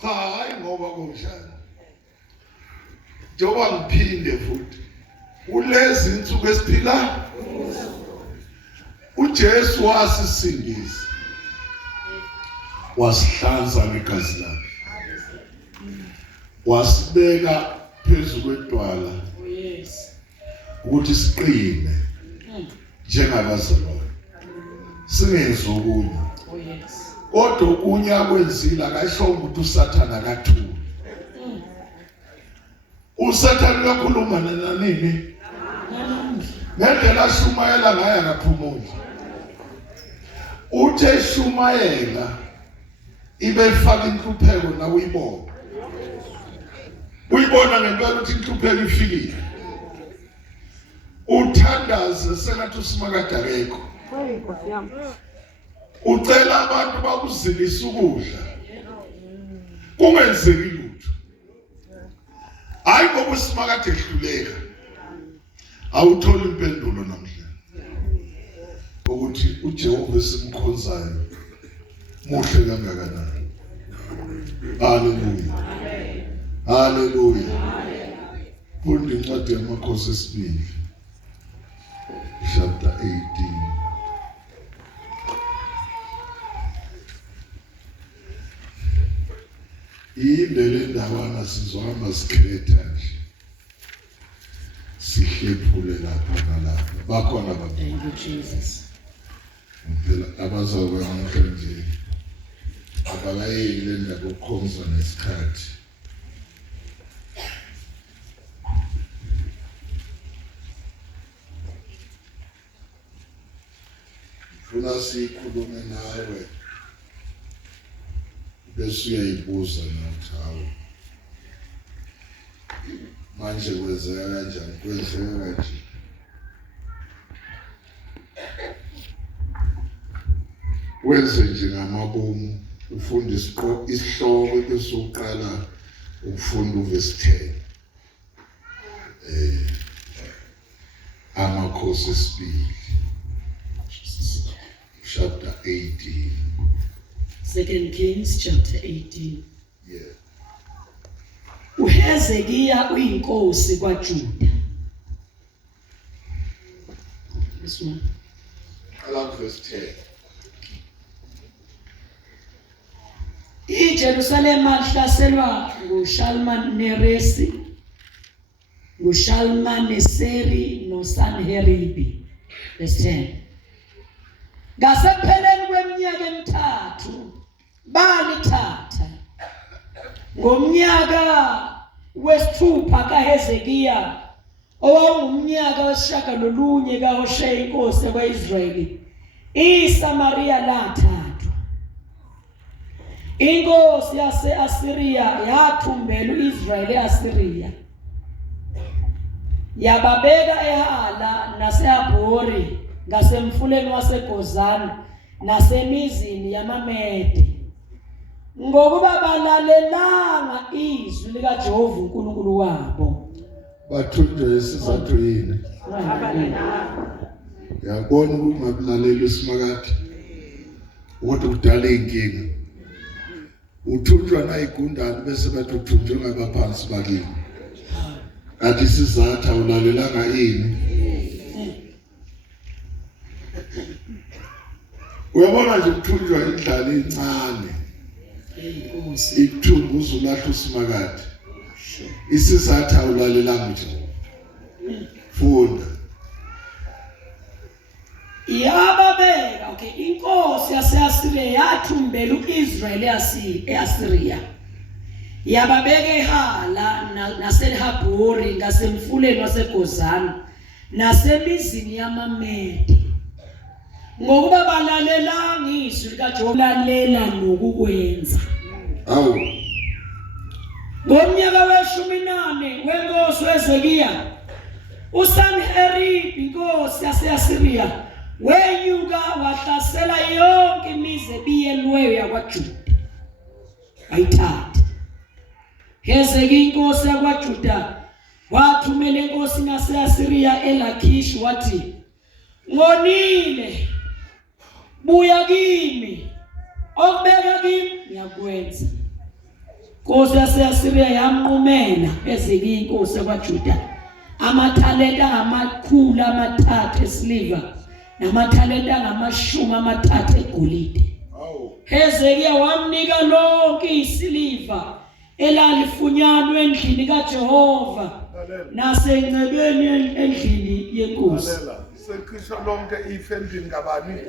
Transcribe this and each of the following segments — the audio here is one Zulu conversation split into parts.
cha hayi ngoba kunjani njengoba ngiphinde futhi kulezi insuku esiphila uJesu wasisindisa wasihlanza ngegazi lakhe wasibeka phezu kwedwala ukuthi siqine njengabazalwane singenzi okunye kodwa okunye akwenzile akasho ukuthi uSathana akathuli uSathana uyakhuluma nanini ngendlela ashumayela ngayo akaphumuli uthe shumayela ibe ifaka inhlupheko na uyibona ngempela ukuthi inhlupheko ifikile uthandaze sengathi usimakade akekho ucela abantu bakuzilisa ukudla kungenzeki lutho hayi ngoba usimakade ehluleka awuthola impendulo namhlanje ukuthi uJehova esimkhonzayo muhle kangakanani. Hallelujah. Hallelujah. Funda incwadi yamakhosi esibili chapter 18. Indlela ndawana sizohamba sikhetha nje sihlephule lapha nalapha bakhona abantu. Thank you Jesus. Phela abazakwenza nje abalayeli ndaba okukhonza nesikhathi funa sikhulume nawe bese uyayibuza nawe manje kwenzeka kanjani kwenzeka kanje wenze nje ngamabomu ufunda isihloko bese uqala ukufunda uverse 10 amakhosi esibili chapter 18. 2 Kings chapter 18. Yeah. uHezekiya uyinkosi kwaJuda. This one. I like verse 10. iJerusalema lahlaselwa nguShalmaneseri noSanheribi. Verse 10. Ngasepheleni kweminyaka emithathu balithatha ngomnyaka wesithupha kaHezekiya owawungumnyaka wesishagalolunye kaHosheya inkosi yakwayisraeli iSamariya lathathwa. Inkosi yase-Asiriya yathumbela uIsrayeli eAsiriya yababeka eHala naseHabhori ngasemfuleni waseGozani nasemizini yamaMede ngokuba balalelanga izwi likaJehova uNkulunkulu wabo. Bathunjwe isizathu yini? Yabona ukungabilaleli isimakade ukuthi kudala inkinga. Uthunjwa nayigundane bese bathi uthunjwe ngabaphansi bakini. Kanti isizathu awulalelanga yini? Uyabona nje ukuthunjwa indlala encane. Ikuthunguza ulahla usimakade. Isizathu awulalelanga nje. Funda. Yababeka inkosi yase-Asiriya yathumbela uIsrayeli eAsiriya. Yababeka eHala naseHabhori ngasemfuleni waseGozani nasemizini yamaMede ngokuba balalelanga izwi likaJehova lalela nokukwenza. Awu. Ngomnyaka we-14 wenkosi uHezekiya uSanheribi inkosi yase-Asiriya wenyuka wahlasela yonke imizi ebiyelweyo yakwaJuda ayithatha. Hezekiya inkosi yakwaJuda wathumela inkosi yase-Asiriya eLakishi wathi ngonile buya kimi okubeka kimi ngiyakwenza. Inkosi yase-Asiriya yamnqumela Hezekiya inkosi yakwaJuda amathalenta angama300 esiliva namathalenta angama30 egolide. Hezekiya wamnika lonke isiliva elalifunyanwa endlini kaJehova nasengcebeni endlini yenkosi. Sekhisha lonke ife endlini kabani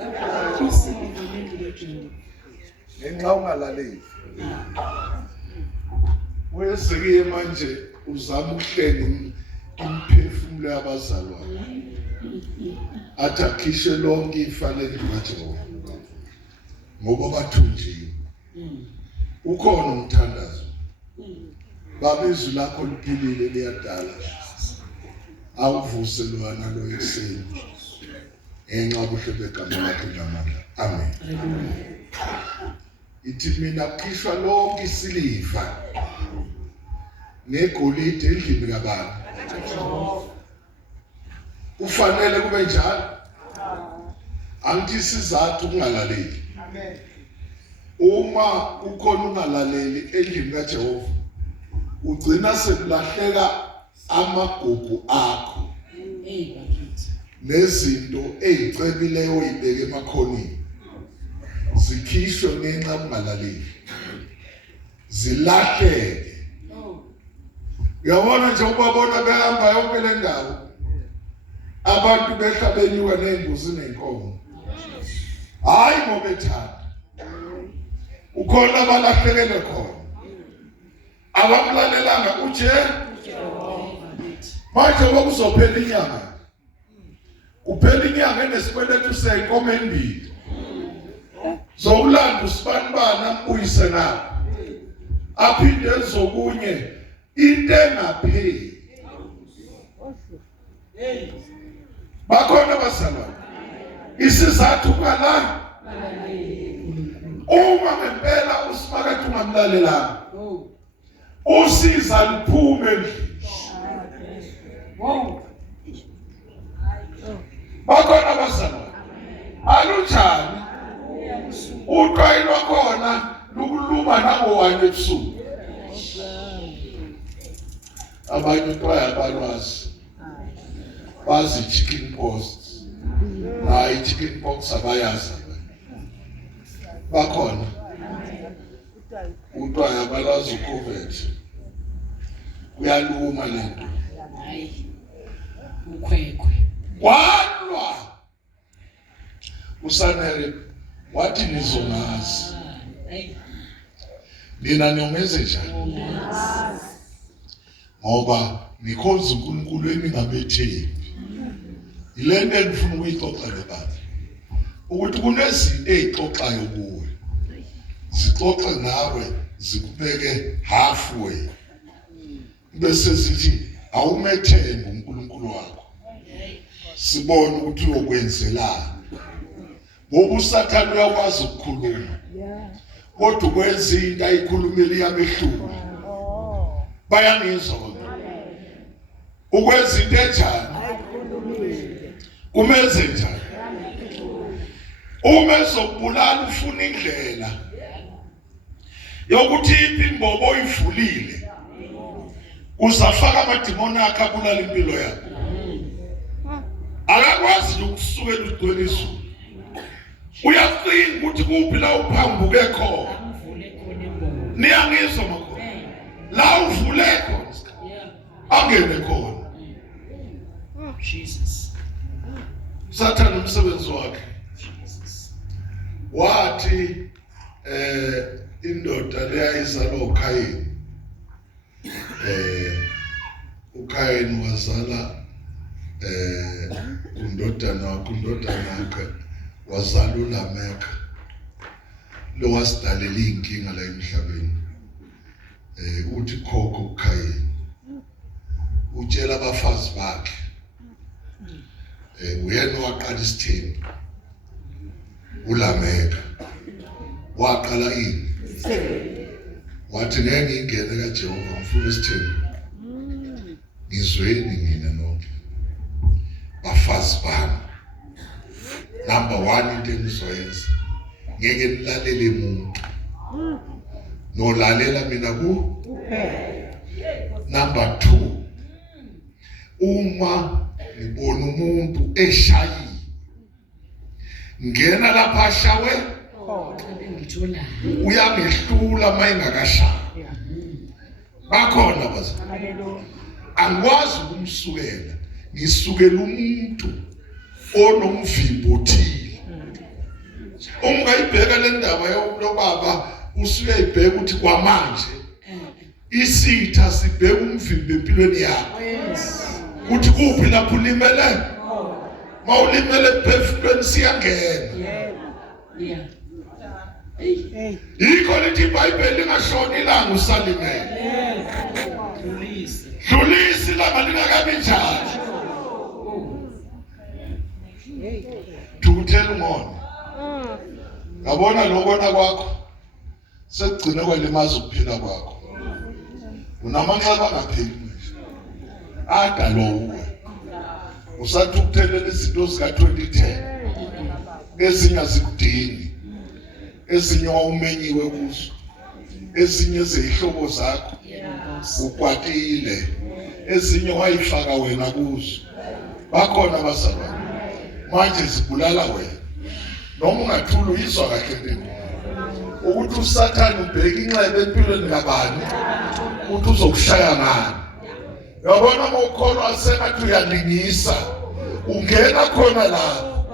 Isiliva endlini kaJehova. ngenxa ungalaleli. Wezekiya manje uzama ukuhlenga imphefumulo yabazalwane. Athi akhishe lonke ifa lendlu kaJehova. Ngoba bathunjiwe. Ukhona umthandazo. Baba izwi lakho liphilile liyadala. Awuvuse lwana lo ekseni. Enxa kuhle begama lakhe ngamandla. Amen. Ithi mina khishwa lonke isiliva negolide endlini kabani. Ufanele kube njalo. Angithi isizathu kungalaleli. Uma ukhona ungalaleli endlini kaJehova ugcina sekulahleka amagugu akho nezinto ezicebileyo oyibeke emakhonini zikhishwe ngenxa ungalaleli zilahleke. Uyabona nje ubabona behamba yonke le ndawo abantu behlabenyuka nezimbuzi nenkomo. Hayi ngoba ethanda. Ukhona abalahlekele khona. Abamlalelanga uJehova. Manje okuzophela inyanga. Kuphela inyanga enesikweletu senkomo embili. Zokulanda usibanibana mbuyise nawo. Aphinde ezokunye into engapheli. Bakhona abazalwane. Isizathu kalana. Uma ngempela usimakethe ungamlalelanga. Usiza luphume endlini. Bakhona abazalwane. Alunjani? Uqwayilwa khona lukuluma nango-1 ebusuku. Abanye uqwaya abalwazi. Bazi chicken pox. Hayi chicken pox abayazi. Bakhona. Uqwaya abalwazi uCovid. Uyaluma lento. Hayi. Ukhwekhwe. Walwa. Usanele wathi nizongazi. Mina niyongeze njani? Ngoba nikhonza uNkulunkulu eningabethembi. Ilento engifuna ukuyixoxa lebantu. Ukuthi kunezinto ezixoxayo kuwe. Zixoxe nawe zikubeke halfway. Bese sithi awumethembe uNkulunkulu wakho. Sibone ukuthi uyokwenzelani. Ngoba uSathane uyakwazi ukukhuluma. Kodwa kwenza into ayikhulumela iyabehlula. Bayangizwa bona. Ukwenza into enjani? Kumenze njani? Uma ezokubulala ufuna indlela yokuthi imbobo oyivulile uzafaka amadimoni akhe abulala impilo yakho. Akakwazi ukusukela ugcwele izulu. Uyacinga ukuthi kuphi la uphambuke khona. Niyangizwa makho. La uvule khona. Angene khona. Jesus. Sathane umsebenzi wakhe. Wathi indoda leyayizalwa uKhayini. uKhayini wazala kundodana yakhe wazala uLameka. Lo wasidalela inkinga la emhlabeni. Uthi khokho uKhayini utshela abafazi bakhe uyena waqala isithembu uLameka waqala ini wathi ngeke ingene kaJehova ngifuna isithembu ngizweni mina nonke bafazi bami. Number 1 into engizoyenza ngeke nilalele umuntu nolalela mina ku. Number 2, uma ngibona umuntu eshayiwe, ngena lapha ashawe, uyangehlula mayengakashaya. Bakhona bazali, angikwazi ukumsukela, ngisukela umuntu onomvimbo othile. Ungayibheka le ndaba yobaba, usuyayibheka ukuthi kwamanje isitha sibheka umvimbo empilweni yakho. Kuthi kuphi lapho ulimele? Mawulimele ephefumulweni siyangena. Yikho lithi iBhayibheli lingashoni ilanga usalimele. Dlulisa ilanga lingakabi njalo. Thukuthela ungona. Ngabona lokona kwakho sekugcina kwalimaza ukuphila kwakho. Unamanxeba angapheli manje. Adalo uwe. Usathi ukuthelela izinto zika 2010. Ezinye azikudingi. Ezinye wawumenyiwe kuzo. Ezinye ezihlobo zakho. Ukwatile. Ezinye wayifaka wena kuzo. Bakhona bazalwane. Manje sibulala wena. Noma ungathula uyizwa kahle into. Ukuthi uSathane ubheka inxeba empilweni kabani, ukuthi uzokushaya ngani. Yabona uma ukholwa sengathi uyalingisa, ungena khona lapho.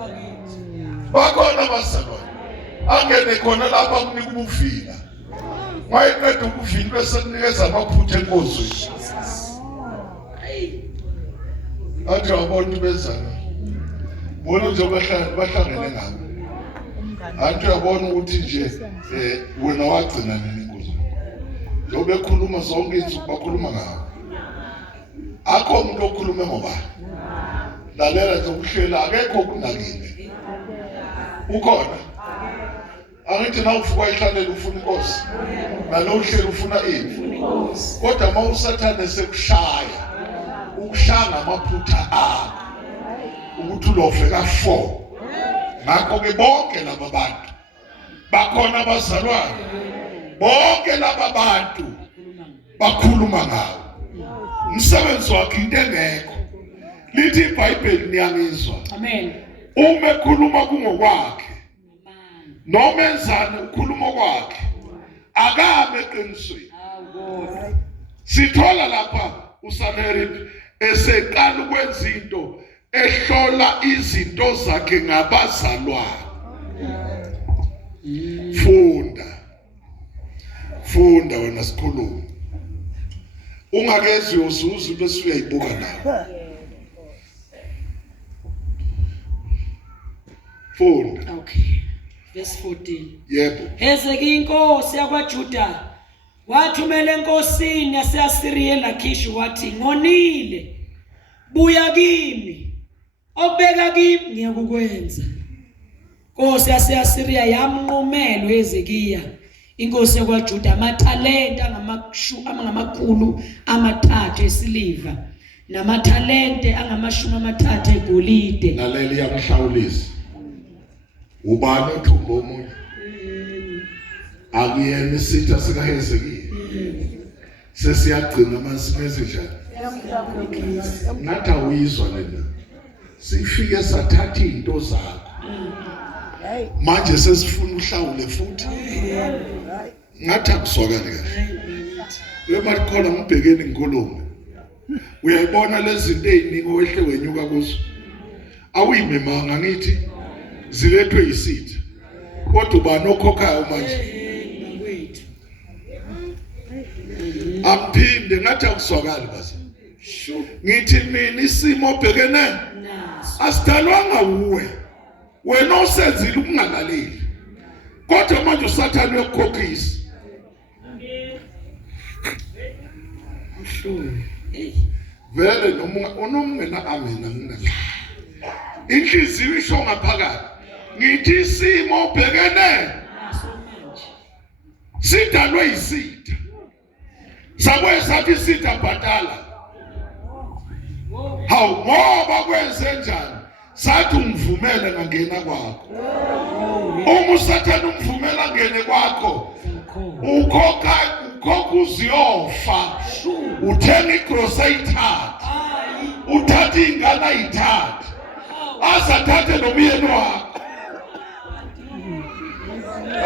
Bakhona bazalwane, angene khona lapha kunika ubuvila. Mayiqeda ubuvila bese kunikeza amaphutha enkozweni. Athi abantu bezana, bona nje bahlangene ngami. Antu yabona ukuthi nje wena wagcina nini inkosi. Njobe khuluma zonke izinto bakhuluma ngawo. Akho umuntu okhuluma ngobani. Lalela nje ukuhlela akekho kunakile. Ukhona. Angithi na ufuka ihlalela ufuna inkosi. Nalo uhlelo ufuna ini. Kodwa uma uSathane sekushaya, ukushanga amaphutha akho. Ukuthi ulofe ka4. Ngakho ke bonke laba bantu bakhona abazalwane, bonke laba bantu bakhuluma ngawo. Umsebenzi wakhe into engekho. Lithi iBhayibheli niyangizwa. Amen. Uma ekhuluma kungokwakhe, noma enzani ukhuluma kwakhe, akabe eqinisweni. Sithola lapha uSamuel eseqala ukwenza into ehlola izinto zakhe ngabazalwane. Funda wena sikhuluma. Ungakezwe uzuzu bese uyayibuka nawe. Funda. Okay. Verse 14. Yebo. Hezekiya inkosi yakwaJuda wathumela enkosini yase-Asiriya eLakhishi wathi, ngonile, buya kimi. Obeka kimi ngiyakukwenza. Inkosi yase-Asiriya yamnqumela uHezekiya inkosi yakwaJuda amathalenta angamakhulu amathathu esiliva namathalente angamashumi egolide. Naleli yamhlawulisa. Ubani othumba omunye? Akuyena isitha sikaHezekiya. Sesiyagcina amasimezi njani? Ngathi awuyizwa lena. Sifike sathatha izinto zakho. Manje sesifuna uhlawule futhi. Ngathi akuswakali kahle. Wemalikhona ngibhekeni inkulumo. Uyayibona lezi zinto eziningi owehle wenyuka kuzo. Awuyimemanga ngithi zilethwe isitha. Kodwa ubani okhokhayo manje? Aphinde ngathi akuswakali base. Ngithi mina isimo obhekene asidalwanga uwe. Wena osenzile ukungalaleli. Kodwa manje uSathane uyakukhokhisa. Vele noma unomngena amena ngina. Inhliziyo isho ngaphakathi. Ngithi isimo obhekene sidalwe isitha. Sabuye sathi isitha bhatala. Hawu ngoba kwenze njani? Sathi umvumele ngangena kwakho. Uma uSathane umvumela ngene kwakho, ukhokha uziyofa uthenga igrocery ayithathe uthatha ingane ayithathe azathathe nomyeni wakho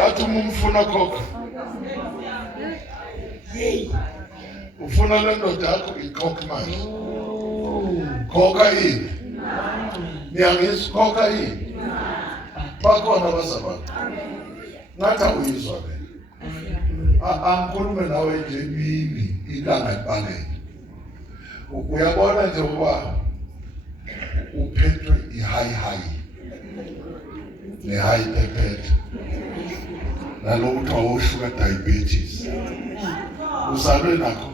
athi umfuna khokha ufuna le ndoda yakho ikhokha imali khokha yini niyangisikhokha yini bakhona abazabakho ngathi uyizwa ke angikhulume nawe nje mini ilanga libaleke uyabona nje ngoba uphethwe i-high ne-high pepeta naloku kuthiwa wosugar diabetes uzalwe nakho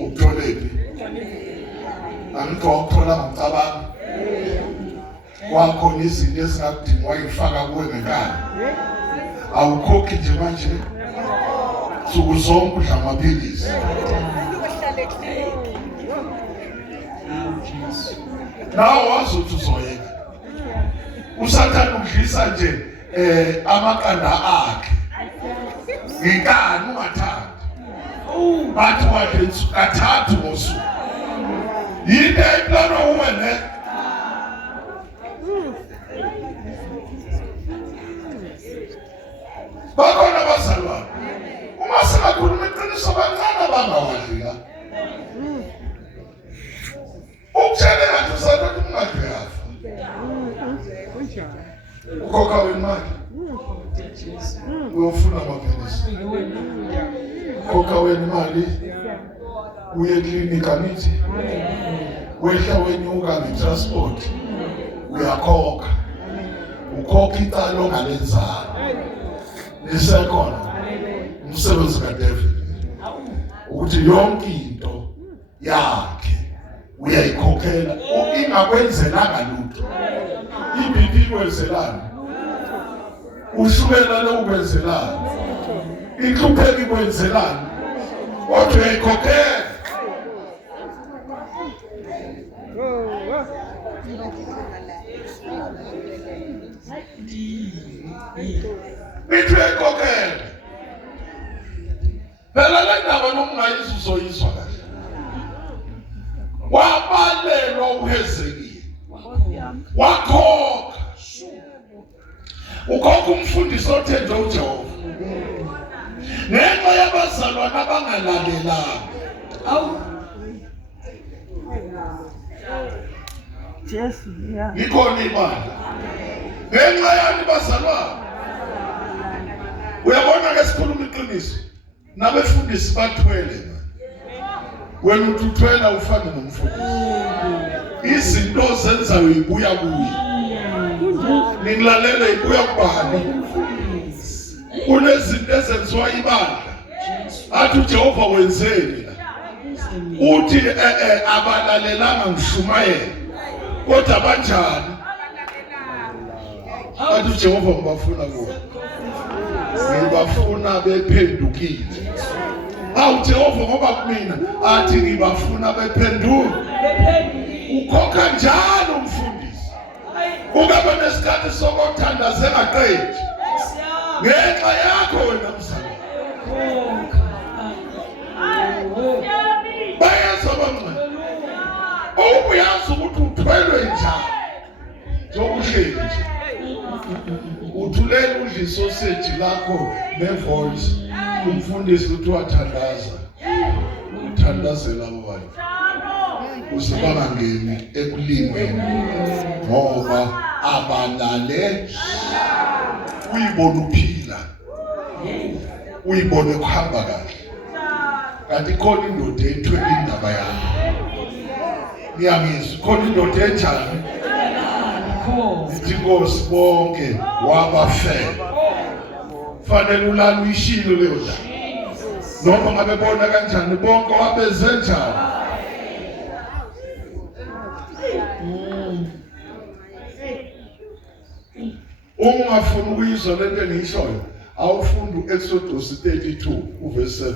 ukutholephi angithiwa ukuthola ngomcabango wakhona izinto ezingakudingi wayifaka kuwe ngenkani awukhokhi nje manje suku zonke udla amaphilisi nawe wazothi uzoyeka usathane udlisa nje amaqanda akhe ngenkani ungathandi bathi wadle insuku kathathu ngosuku yinto eplana uwe ne bakhona abazalwane uma singakhuluma iqiniso bancane abangawadli la ukutshele ngathi usathatha umngadi yafa ukhokha wemali uyofuna amaphilisi ukhokha wemali uye eklinika nithi wehla wenyuka ngetransport uyakhokha ukhokha icala ongalenzanga nesekona umsebenzi kaDavid ukuthi yonke into yakhe uyayikhokhela ingakwenzelanga lutho iBP kwenzelana ushukela lokwenzelana inhlupheki kwenzelana kodwa uyayikhokhela uyayikhokhela phela le ndaba nokungayizwa uzoyizwa kahle wabalelwa uHezekiya wakhokha ukhokha umfundisi othenjwe uJehova ngenxa yabazalwane abangalalelanga Jesu ya ikhona ibandla ngenxa yani bazalwane uyabona ke sikhuluma iqiniso nabefundisi bathwele wena uthwela ufana nomfundisi izinto zenzayo ibuya kuye ningilalela ibuya kubani kunezinto ezenziwa ibandla athi uJehova wenzeni la uthi abalalelanga ngishumayela kodwa banjani athi uJehova ngibafuna kuwe ngibafuna bephendukile Jehova ngoba kumina athi ngibafuna bephenduka ukhokha njalo umfundisi ungabe nesikhathi sokuthandaza engaqedi ngenxa yakho wena mzali bayezwa bangcwele ubuyazi ukuthi uthwelwe njani njengokuhleli nje uthulela udla isoseji lakho nevoice umfundisi uthi wathandaza uthandazela abanye usibangangeni ekulimweni ngoba abalale uyibona uphila uyibone kuhamba kahle kanti khona indoda ethwele indaba yakho niyangizwa khona indoda enjani ithi Nkosi bonke wabafela fanele ulala uyishilo leyo ndaba noma ngabe bona kanjani bonke wabeze njani uma ungafuna ukuyizwa lento engiyishoyo awufunda uExodus 32 uverse 7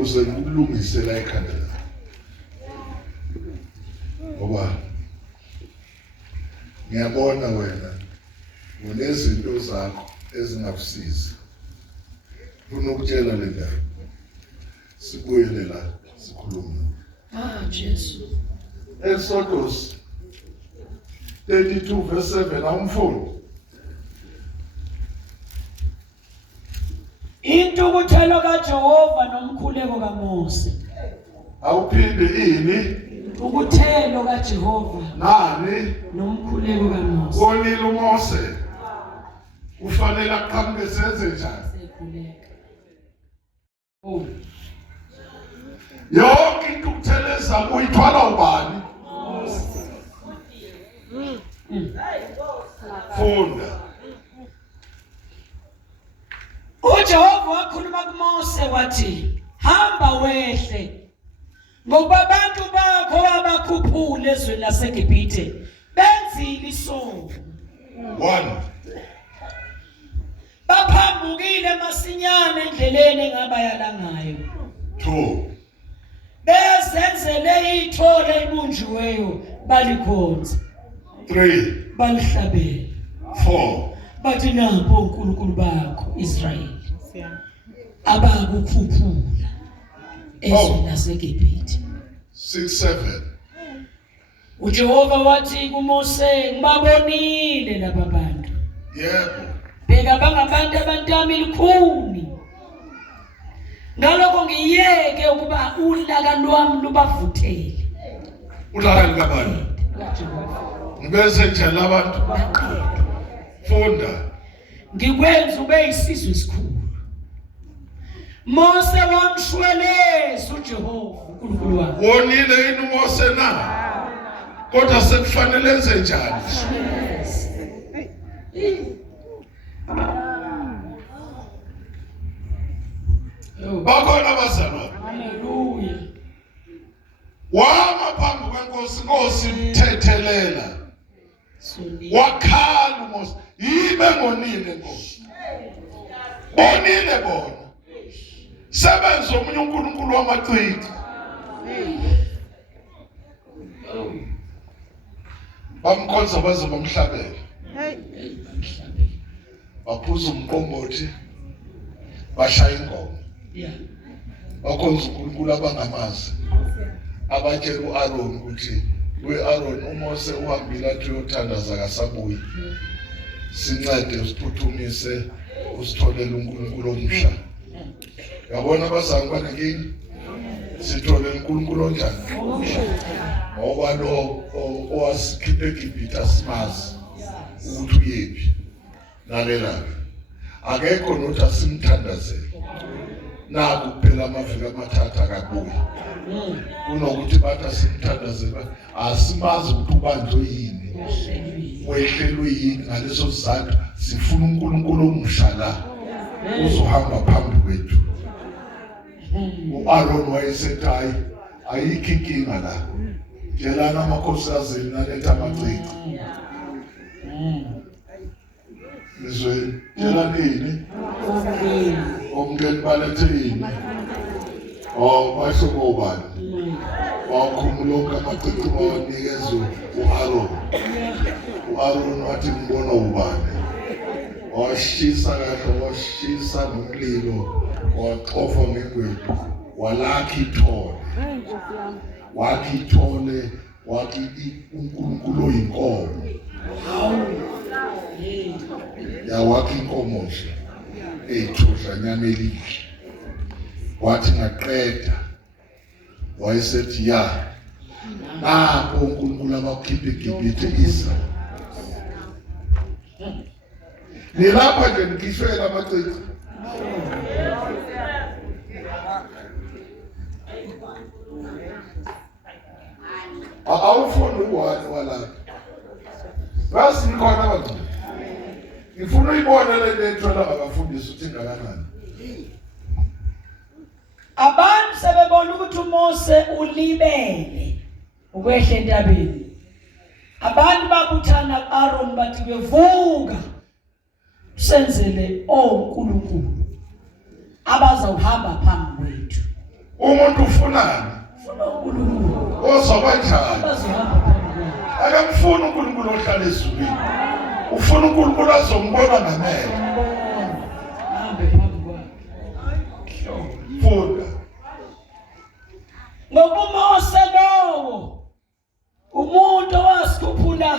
uze ukulungise la ekhanda ngoba ngiyabona wena unezinto zakho ezingakusiza. Ufuna ukutshela le ndaba. Sibuyele la sikhuluma. Jesu. Exodus 32 verse 7 awumfundi. Intukuthelo kaJehova nomkhuleko kaMose. Awuphinde ini Ukuthelo kaJehova nani nomkhuleko kaMose. konile uMose ufanele aqhamuke senze njani? Sekhuleka. Yonke intutheleza uyithwala ubani? Funda. uJehova wakhuluma kuMose wathi, hamba wehle ngoba abantu bakho abakhuphula ezweni laseGibhithe benzile isono. 1 Baphambukile masinyane endleleni engabayala ngayo. 2 Bezenzele ithole ibunjiweyo balikhonza. 3 Balihlabela. 4 Bathi napho uNkulunkulu bakho Israyeli abakukhuphula ezweni laseGibhithe. 6 7 uJehova wathi kuMose, ngibabonile laba bantu. yebo Bheka bangabantu abantami likhuni. Ngalokho ngiyeke ukuba ulaka lwami lubavuthele. ulaka likabani ngibenze njani abantu? Funda. Ngikwenza ube isizwe esikhulu. Mose wamshweleza uJehova uNkulunkulu wakhe. Wonile yini uMose na? Kodwa sekufanele enze njani? Bakhona abazalwane. Haleluya. Wama phambi kwenkosi, inkosi imthethelela. Wakhala uMose, yibe ngonile Nkosi. Bonile bona. Sebenza omunye uNkulunkulu wamaciko. Bamkhonza baze bamhlabela. Baphuza umqombothi, bashaya ingoma. Yeah. Bakhonza uNkulunkulu abangamazi. Abatshela uAaron ukuthi we-Aaron uMose uhambile athi uyothandaza kasabuyi. Sincede usiphuthumise usitholele uNkulunkulu omsha. Yabona abazange banenkinga. Sithole uNkulunkulu onjani? Ngoba lo owasikhiphe eGibhithe asimazi ukuthi uyephi. Lalela. Akekho nothi asimthandazele. Naku kuphela amaviki amathathu akabuyi. Kunokuthi bathi asimthandazela asimazi ukuthi ubanjwe yini. Wehlelwe yini ngaleso sizathu sifuna uNkulunkulu omsha la uzohamba phambi kwethu. uAaron wayesethi hayi ayikho inkinga la. Tshelana amakhosazeli naletha amaciko. Izwe tshelana yini? Omngeni balethe yini? Basho ngobani? Wakhumula lonke amaciko bawanikezwe uAaron. uAaron wathi ngibona ubani? Washisa kahle, washisa nomlilo, waqofa ngegwebu, walakha ithole. Wakha ithole, wakha uNkulunkulu oyinkomo. Wakha inkomo nje eyithudlanyana elihle. Wathi ngaqeda wayesethi ya napho uNkulunkulu abakhipha eGibhithe Israyeli. Nilapha nje ngishwela amaciko. Awufuni uwani walapha. Basi nikhona abantu. Ngifuna uyibone le nto ethola abafundisi ukuthi ingakanani. Abantu sebebona ukuthi uMose ulibele ukwehla entabeni. Abantu babuthana kuAaron bathi bevuka senzele oNkulunkulu abazawuhamba phambi kwethu. Umuntu ufunani? Ufuna uNkulunkulu Ozobanjani? abazohamba phambi kwethu. Akamfuni uNkulunkulu ohlala ezulwini. ufuna uNkulunkulu azombona ngamehlo. Hambe phambi kwakhe. Funda. NgokuMose lowo umuntu owasikhuphula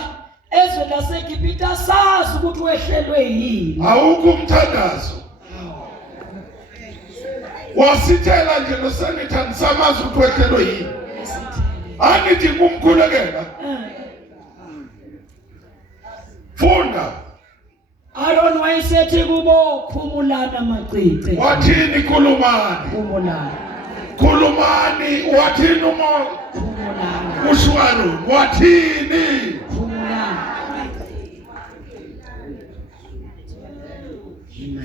ezwe laseGibhithe asazi ukuthi wehlelwe yini. Awukho umthandazo. Wasithela nje noSanithani samazi ukuthi wehlelwe yini. Angithi kumkhulekela. Funda. Aaron wayesethi kubo khumulana macice. Wathini khulumani? Khumulana. Khulumani wathini umoya? Khumulana. Ushwaro wathini? Khumulana.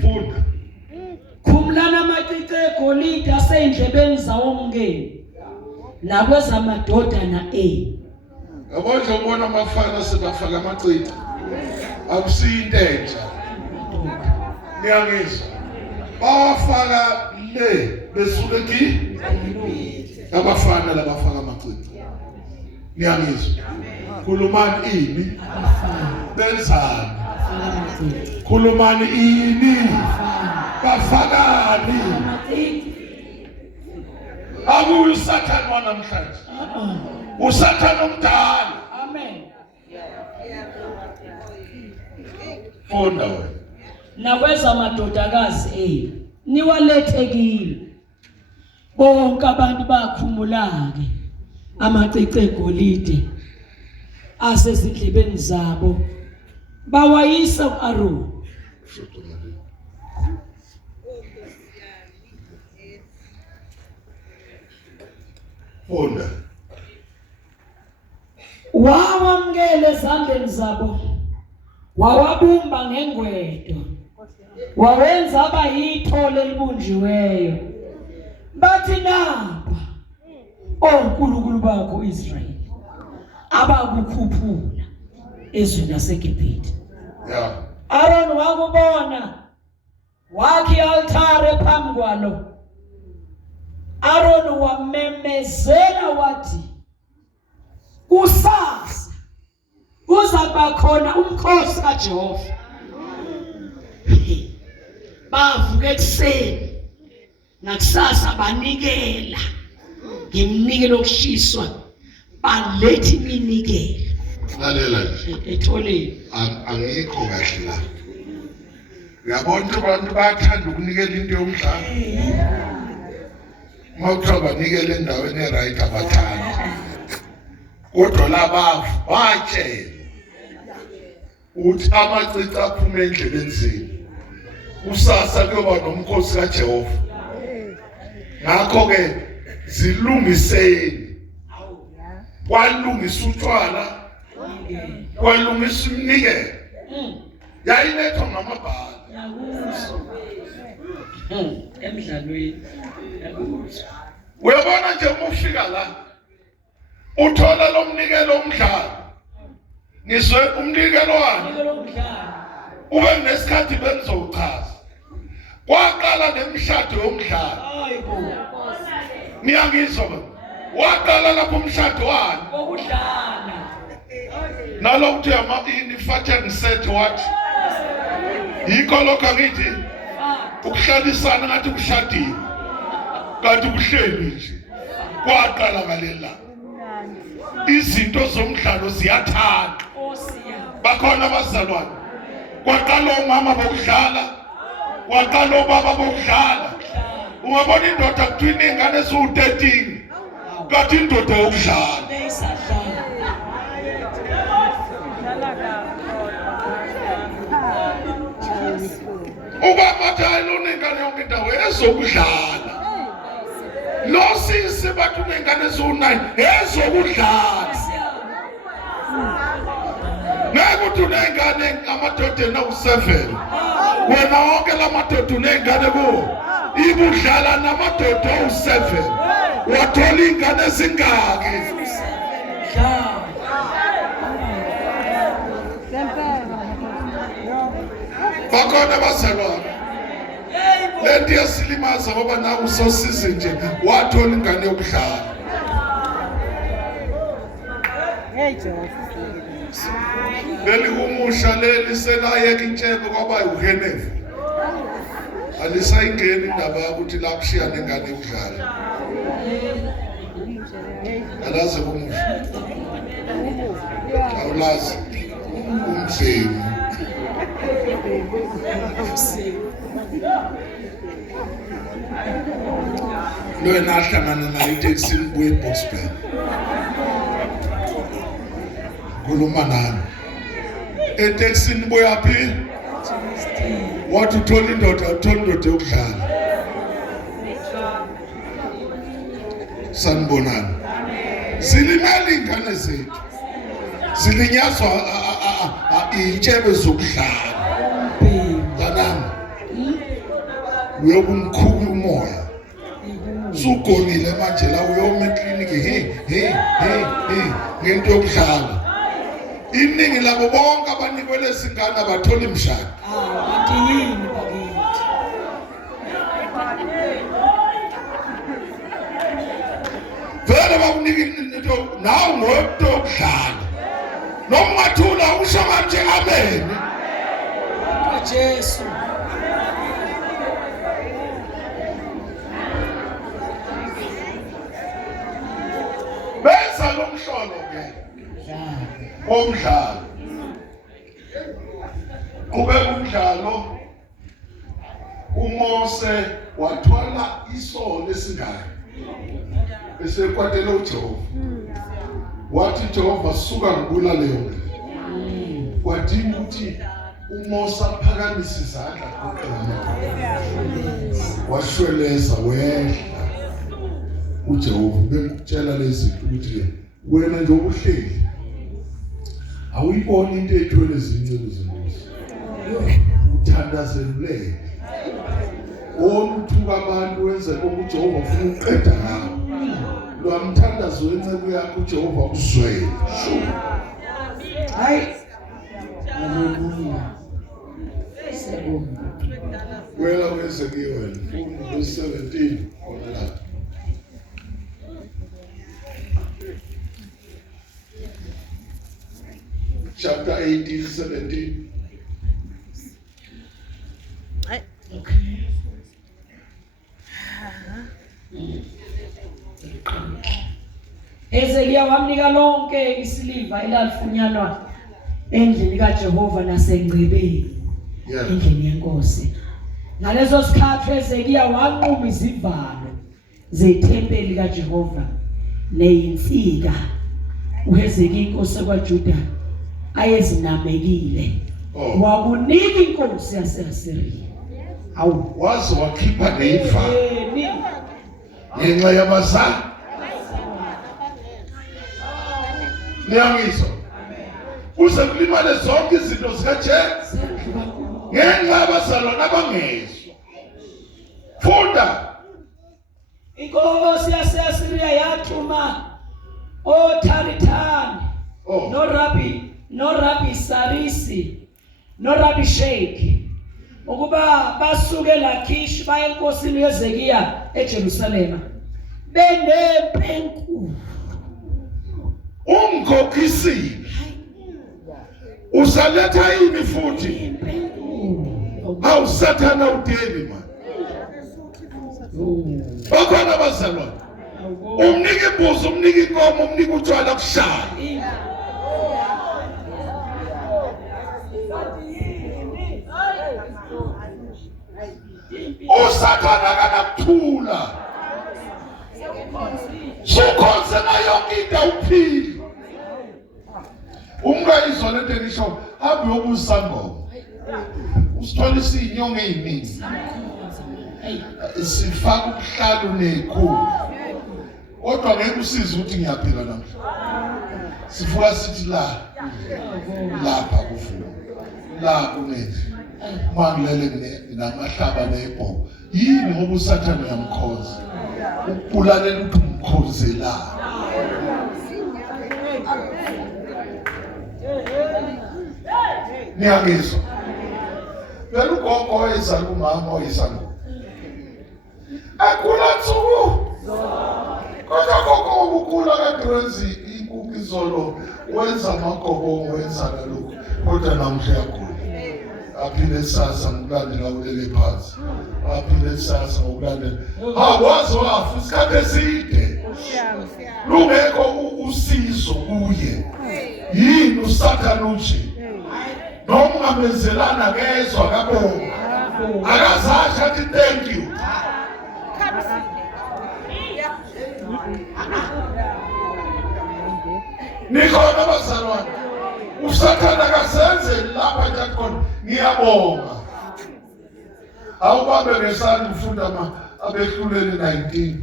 Funda. Khumulana macice egolide aseyindlebeni zawo umngeni. Nakwezamadodana Yabo nje ubona amafana sebafaka amacitha. Akusiyinto entsha. Niyangizwa. Bawafaka le besuke ki? Abafana labafaka amacitha. Niyangizwa. Khulumani ini? Benzani? Khulumani ini? Bafakani? Akuyi uSathane wanamhlanje. uSathane omdala. Amen. Funda wena. Nakwezamadodakazi niwalethe kimi. Bonke abantu bakhumula-ke amacice egolide asezindlebeni zabo bawayisa u-Aroni. Funda. Wawamkele ezandleni zabo, wawabumba ngengwedo, wawenza aba yithole elibunjiweyo. Bathi napha onkulunkulu bakho Israyeli abakukhuphula ezweni laseGibhithe. Yeah. Aaron wakubona, wakhi i-altare phambi kwalo. Aaron wamemezela wathi, kusasa kuzaba khona umkhosi kaJehova. Bavuka ekuseni nakusasa banikela ngimnikelo okushiswa, balethe iminikelo. Lalela nje. Etholeni. Angikho kahle la. Uyabona abantu bayathanda ukunikela into yomdlalo. Mawuthiwa banikele endaweni eright abathandi. Kodwa laba batshela uthi amacici aphume endlebeni zenu. Kusasa kuyoba nomkhosi kaJehova. Ngakho ke zilungiseni. Kwalungisa utshwala. Kwalungisa umnikelo. Yayilethwa ngamabhala. Emdlalweni. Uyabona nje uma ufika la uthola lo mnikelo omdlalo. Ngiswe umnikelo wani? Ube nesikhathi benizowuchaza. Kwaqala nemishado yomdlalo. Niyangizwa ba? Waqala lapho umshado wani? Wokudlala. Nalokuthi ini fathe ngisethe wathi. Yikho lokho ngithi ukuhlalisana ngathi kushadile. Kanti kuhleli nje. Kwaqala ngalela. Izinto zomdlalo ziyathanda. Bakhona abazalwane. Kwaqala omama bokudlala. Kwaqala obaba bokudlala. Ungabona indoda kuthina ingane eziwu-13. Kanti indoda yokudlala. Ubaba hayi lona ingane yonke indawo ezokudlala. Lo sisi bathu nengane eziwu-9 ezokudlala. Ngekuthi unengane amadoda awu7. Wena wonke lamadoda unengane kuwo. Ibudlala namadoda awu7. Wathola ingane ezingaki? Bakhona abazalwane. Lento yasilimaza ngoba nawe usosize nje wathola ingane yokudlala. Hey Jehova. leli kumusha leli selayeka intshebe kwaba uhenefu alisayingeni indaba yokuthi laphishiya nengane yokudlala alazi kumusha awulazi umdleni lo yena ahlangana naye iteksini buye eBoksburg khuluma nami eteksini boyaphi wathi uthola indoda yokudlala sanibonani zilimele ingane zethu zilinyazwa intshebe zokudlala kanami uyokumkhulu umoya sugonile manje la uyoma ekliniki ngento yokudlala iningi labo bonke abanikwe lesingane abathola imshado yini bakithi vele bakunika into nawe ngoyento yokudlala noma ungathula usho manje amen Jesu benza lo mhlolo ke omdlalo kube umdlalo uMose wathwala isolo lesingane esekwatela uJehova wathi Jehova suka ngibulale yonke kwadinga ukuthi uMose aphakamise izandla kuqala washweleza wehla uJehova bemtshela lezi ukuthi wena nje ubuhleli awuyiboni into ethwele izinceku zenkosi uthandazeluleke oluthuka abantu wenze uJehova ufuna uqeda ngawo lo amthandazo wenceku yakho uJehova uzwele hayi haleluya sebonga wela wenzekiwe verse 17 khona chapter 18:17 Hezekiya wamnika lonke isiliva elalifunyanwa endlini kaJehova nasengcebeni endlini yenkosi. Ngaleso sikhathi Hezekiya wanquma izivalo zethempeli kaJehova neyinsika uHezekiya inkosi yakwaJuda ayezinamekile wakunika inkosi yase-Asiriya. Awu waze wakhipha nefa ngenxa yabazali niyangizwa uze kulimale zonke izinto zikaJesu ngenxa yabazalwane abangezwa funda inkosi yase-Asiriya yathuma oTharithani noRabi Sarisi noRabi Sheikh ukuba basuke eLakishi baye enkosini uHezekiya eJerusalema benempenkulu umkhokhisi usaletha yini futhi awusathana udeli man bakhona abazalwane umnika imbuzi umnika inkomo umnika utshwala kushaya usathana kanakuthula sukhonze nayo into uphile ungayizwa lento engisho hambe yobusangoma usithola isinyongo eziningi sifaka ubuhlalu nekhulu kodwa ngeke usize ukuthi ngiyaphila namhlanje sifuka sithi lapha kufuna la kunethu mangilele namahlaba nebhoko yini ngoba usathana uyamkhoza ukubulalela ukuthi umkhozela niyangizwa vele ugogo oyizala umama oyizala akula nsuku kodwa gogo ukukhula kadrenzi inkukhu izolo wenza amagobo wenza lokho kodwa namhla yakho aphile sasa ngokulandela ulele phansi aphile sasa ngokulandela wazi wafu isikhathi eside lungekho usizo kuye yini usathana nje noma ungamenzelana kezwe akabonga akazasha athi thank you nikhona bazalwane usathana kasenze lapha nje khona ngiyabonga awubambe ngesandla ufunda abehluleli 19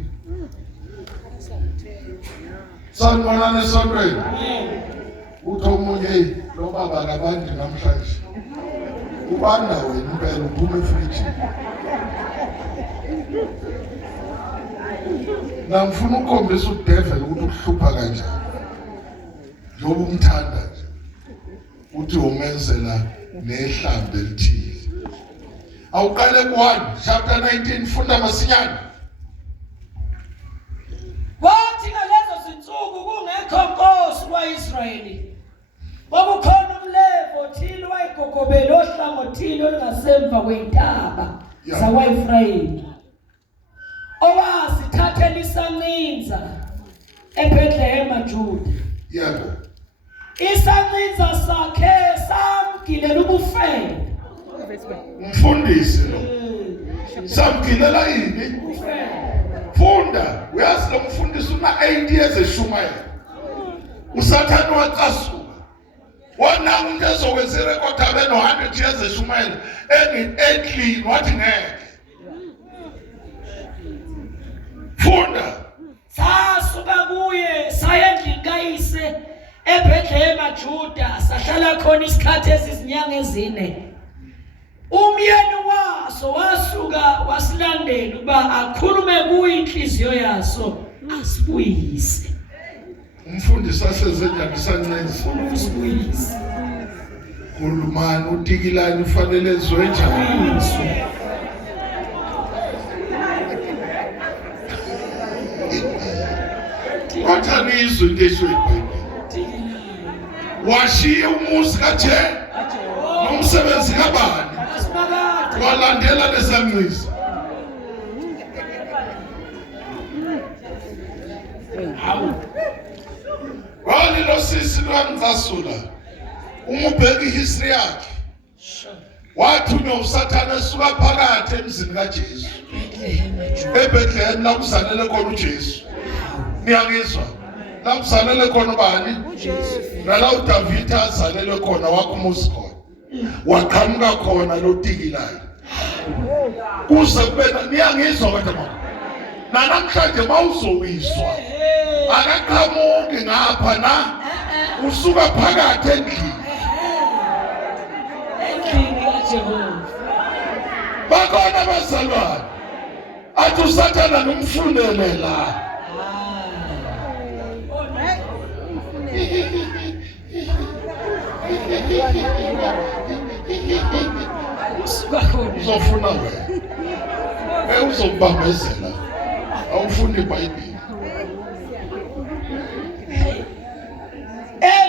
sanibonana esontweni uthi omunye lo baba labantu namhlanje ubanda wena impela uphume efriji namfuna ukukhombisa udevil ukuthi ukuhlupha kanjani njengoba umthanda nje uthi umenzela nehlambe elithile awuqale ku1 chapter 19 funda masinyane Kwathi ngalezo zinsuku kungekho nkosi kwaIsrayeli kwakukhona umlevo othile wayegogobele ohlangothini olungasemva kwentaba zakwa-Efrayimi owasithathela isancinza eBhethlehema Juda. yebo Isancinza sakhe samgilela ubufebe. mfundisi lo samgilela yini funda uyazi lo mfundisi una 8 years eshumayela usathana waqasuka wona umuntu ezokwenza irecord abe no 100 years eshumayela clean wathi ngeke funda Sasuka kuye saya endlini kayise eBhethlehema Juda sahlala khona isikhathi ezizinyanga ezine. Umyeni waso wasuka wasilandela ukuba akhulume kuye inhliziyo yaso asibuyise. umfundisi asezenjani sancenza Usibuyise. kulumani utikilani ufanele ezwe njani wathani izwi into eshoyibhayibheli washiya umuzi kaje nomsebenzi kabani walandela lesanqisa wali lo sisi lwamvasula umubheka ihistory yakhe wathunywa usathana esuka phakathi emzini kaJesu eBhethlehema la kuzalele khona uJesu niyangizwa la kuzalele khona ubani nala uDavida azalelwe khona wakho umuzi khona waqhamuka khona lo tikilayo kuze kube niyangizwa kodwa mama namhlanje mawuzowiswa akaqhamuki ngapha na usuka phakathi endlini kaJehova. bakhona abazalwane athi usathana nomfunele la uzofuna wena uzobambezela awufundi iBhayibheli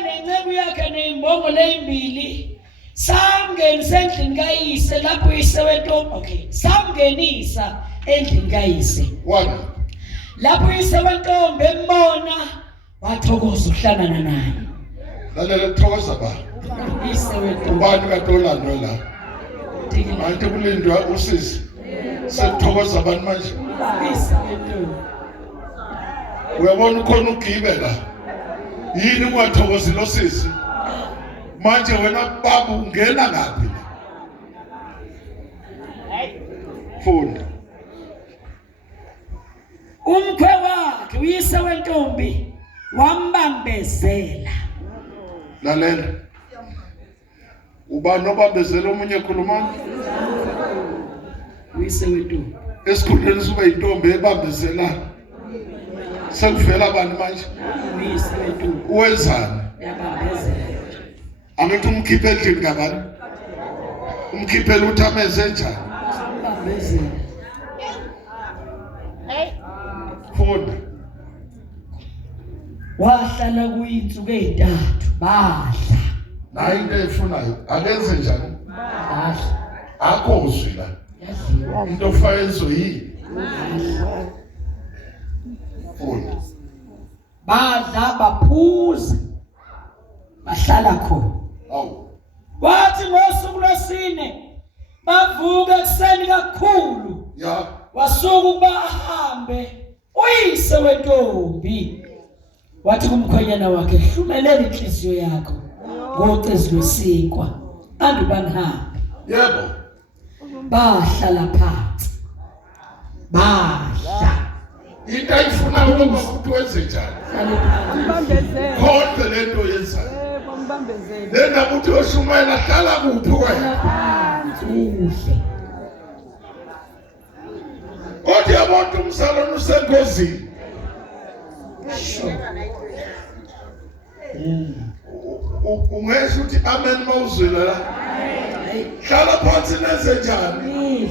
Nenceku yakhe nezimbongolo ezimbili samngenisa endlini kayise lapho uyise wentombi samngenisa endlini kayise 1 lapho uyise wentombi embona wathokoza ukuhlangana naye. lalela kuthokoza ba Uyise wentombi ubani kaDolando la manje kulindwa usisi sekuthokoza abantu manje uyise wentombi uyabona ukhona ugibela yini ungathokozi lo sisi manje wena baba ungena ngapi funda umkhwe wakhe uyise wentombi wambambezela. lalela ubani obambezela omunye ekhulumana Uyise wentombi esikhundleni suka intombi ebambezela sekuvela abantu manje uyise wentombi uwenzani yabambezela. angithi umkhiphe endlini kabani umkhiphela uthameze njani Sambambezela. funda wahlala kuyinsuku ezintathu badla nayo into efunayo akenze njani badla akozwi la yadliwa into fayenzo yini funa badla baphuza bahlala khona awu wathi ngosuku lwesine bavuka ekuseni kakhulu ya wasuka ukuba ahambe uyise wentombi wathi kumkhwenyana wakhe hlumelela inhliziyo yakho ngocezu lwesinkwa andubanihambe yebo bahlala phansi badla into ayifuna ukuthi wenze njani Mbambezele. konke lento yenzayo Yebo mbambezele. lena ukuthi oshumayela hlala kuphi wena udle kodwa yabona umsalona usengozini ungesho ukuthi amen mawuzwela la hlala phansi nenze njani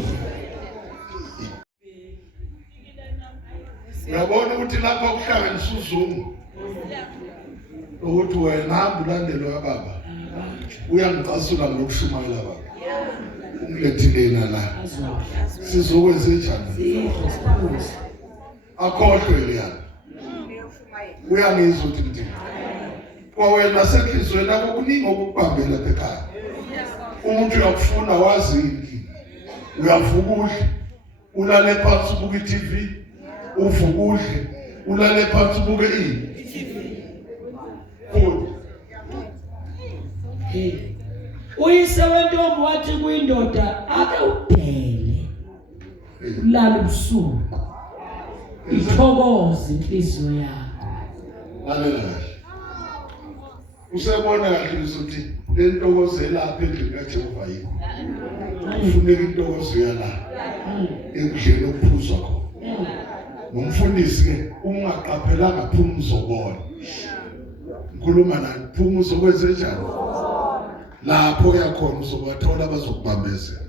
uyabona ukuthi lapha kuhlanganisa uzungu ukuthi wena hamba ulandelo kababa uyangicasula ngokushumayela baba ungilethilena la sizokwenza njani akhohlwe liyana uyangizwa ukuthi ngithini kwawena senhlizweni yakho kuningi okukubambela lapha ekhaya umuntu uyakufuna wazi inkinga uyavuka udle ulale phansi ubuka i-TV uvuka udle ulale phansi ubuke ini futhi uyise wentombi wathi kuyindoda ake ubhele ulala ubusuku ithokoze inhliziyo yakho lalela kahle usebona kahle ukuthi le ntokozo elapha endlini kaJehova yini ufuneka intokozo yala ekudleni okuphuzwa khona nomfundisi ke ungaqaphelanga phuma uzobona ngikhuluma nani phuma uzokwenza njani lapho yakhona uzobathola abazokubambezela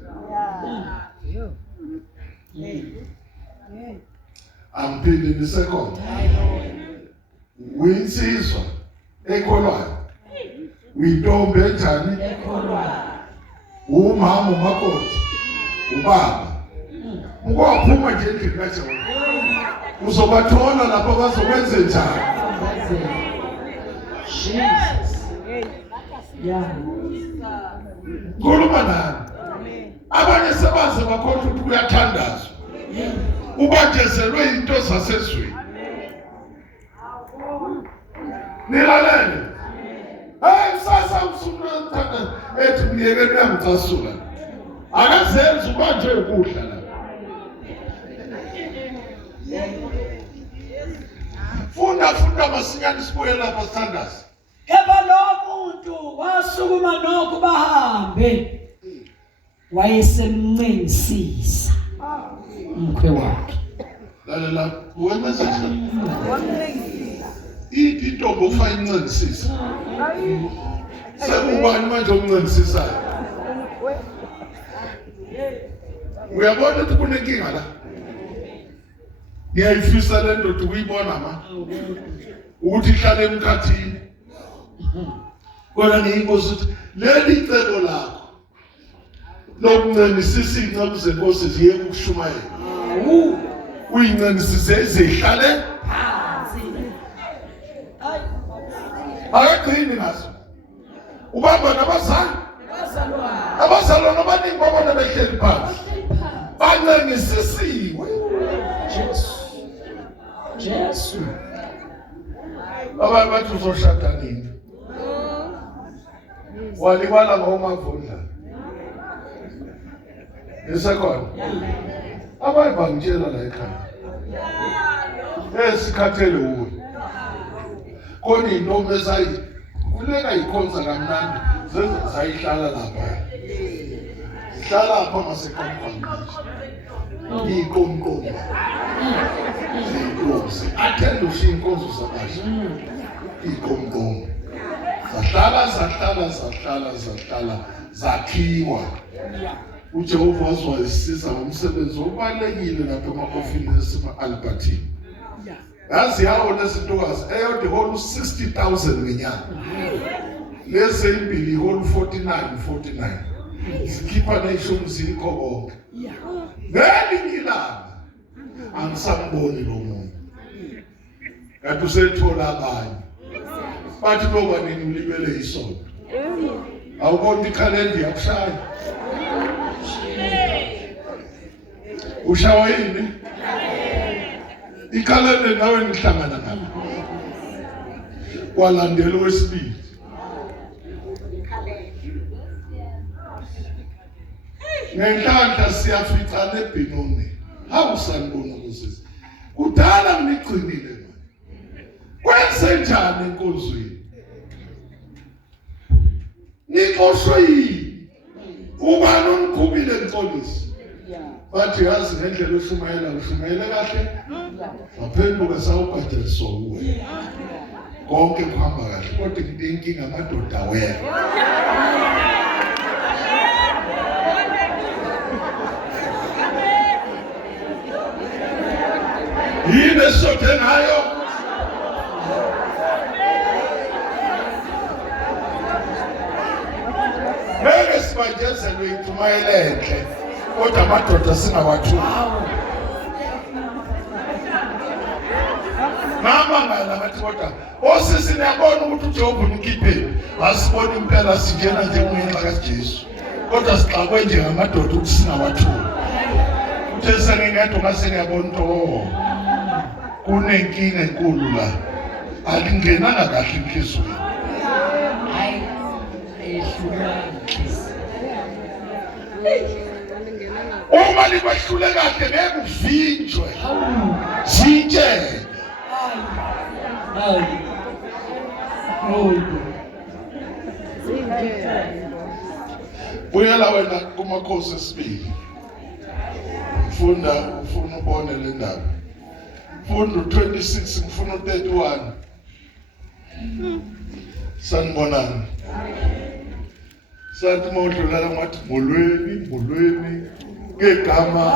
amphinde nisekhona uyinsizwa ekholwayo uyintombi enjani umama umakoti ubaba ukwaphuma nje endlini kaJehova uzobathola lapho bazokwenza njani Jesus yeah khuluma nani abanye sebaze bakhohlwa ukuthi kuyathandazwa ubanjezelwe into zasezweni nilalele hey sasa usumnatha ethi ngiyeke uyangicasula akazenza ubanje ukudla la funda masinyane sibuye lapha sithandaza kepha lo muntu wasukuma nokho bahambe wayesemncengisisa umkhwe wakhe lalela wena njani iphi intombi ofanele incengisisa sekubani manje omncengisisayo uyabona ukuthi kunenkinga la ngiyayifisa le ndoda ukuyibona ma ukuthi ihlale emkhathini kodwa ngiyinkosi ukuthi leli cebo lakho lokuncengisisa iy'nceku zenkosi ziye ukushumayela uyincengisise izihlale akagcini ngazo ubamba nabazali abazalwane abaningi babona behleli phansi bancengisisiwe Jesu abanye bathi uzoshada nini walibala ngomavundla esekhona abanye bangitshela la ekhaya esikhathele uwe khona intombi esayi kuleka ikhonza kamnandi zenza sayihlala lapha sihlala lapha ngasekhaya iqomqomo inkosi athenda ushiya inkonzo zabasha iqomqomo zahlala zakhiwa uJehova wazwayisiza ngomsebenzi obalekile lapha emaofisini esema Albertine yazi yawo lezintokazi eyodwa iholu 60,000 ngenyanga lese imbili iholu 49 sikhipha neshumi zikho bonke ngelinye ilanga angisamboni lo muntu kanti usethola abanye bathi ngoba nini ulibele isonto awubona ikhalenda yakushaya ushawa yini ikhalenda nawe nihlangana nayo kwalandela wesibili ngenhlanhla siyafica neBenoni awusanibona ukuzisa kudala ngigcinile kwenze njani enkonzweni nikoshwe yini ubani umkhubile enkolisi bathi yazi ngendlela ushumayela kahle waphenduka sawubhadeliswa uwe konke kuhamba kahle kodwa inkinga amadoda wena yini esothe ngayo ngeke sibanjezelwe intumayela enhle kodwa amadoda singawathuli mama ngala ngathi kodwa osisi niyabona ukuthi uJob unikiphe asibona impela singena nje kungenxa kaJesu kodwa sixakwe nje ngamadoda ukuthi singawathuli uthe sengingedwa ngase ngiyabona into kunenkinga enkulu la alingenanga kahle inhlizweni hayi ehlula uma likwehlule kahle ngeke uvinjwe sintshele buyela wena kumakhosi esibili ufuna ubone le ndaba Fundo 26 ngifuna 31 sanibonani sathi modlula ngathi molweni ngegama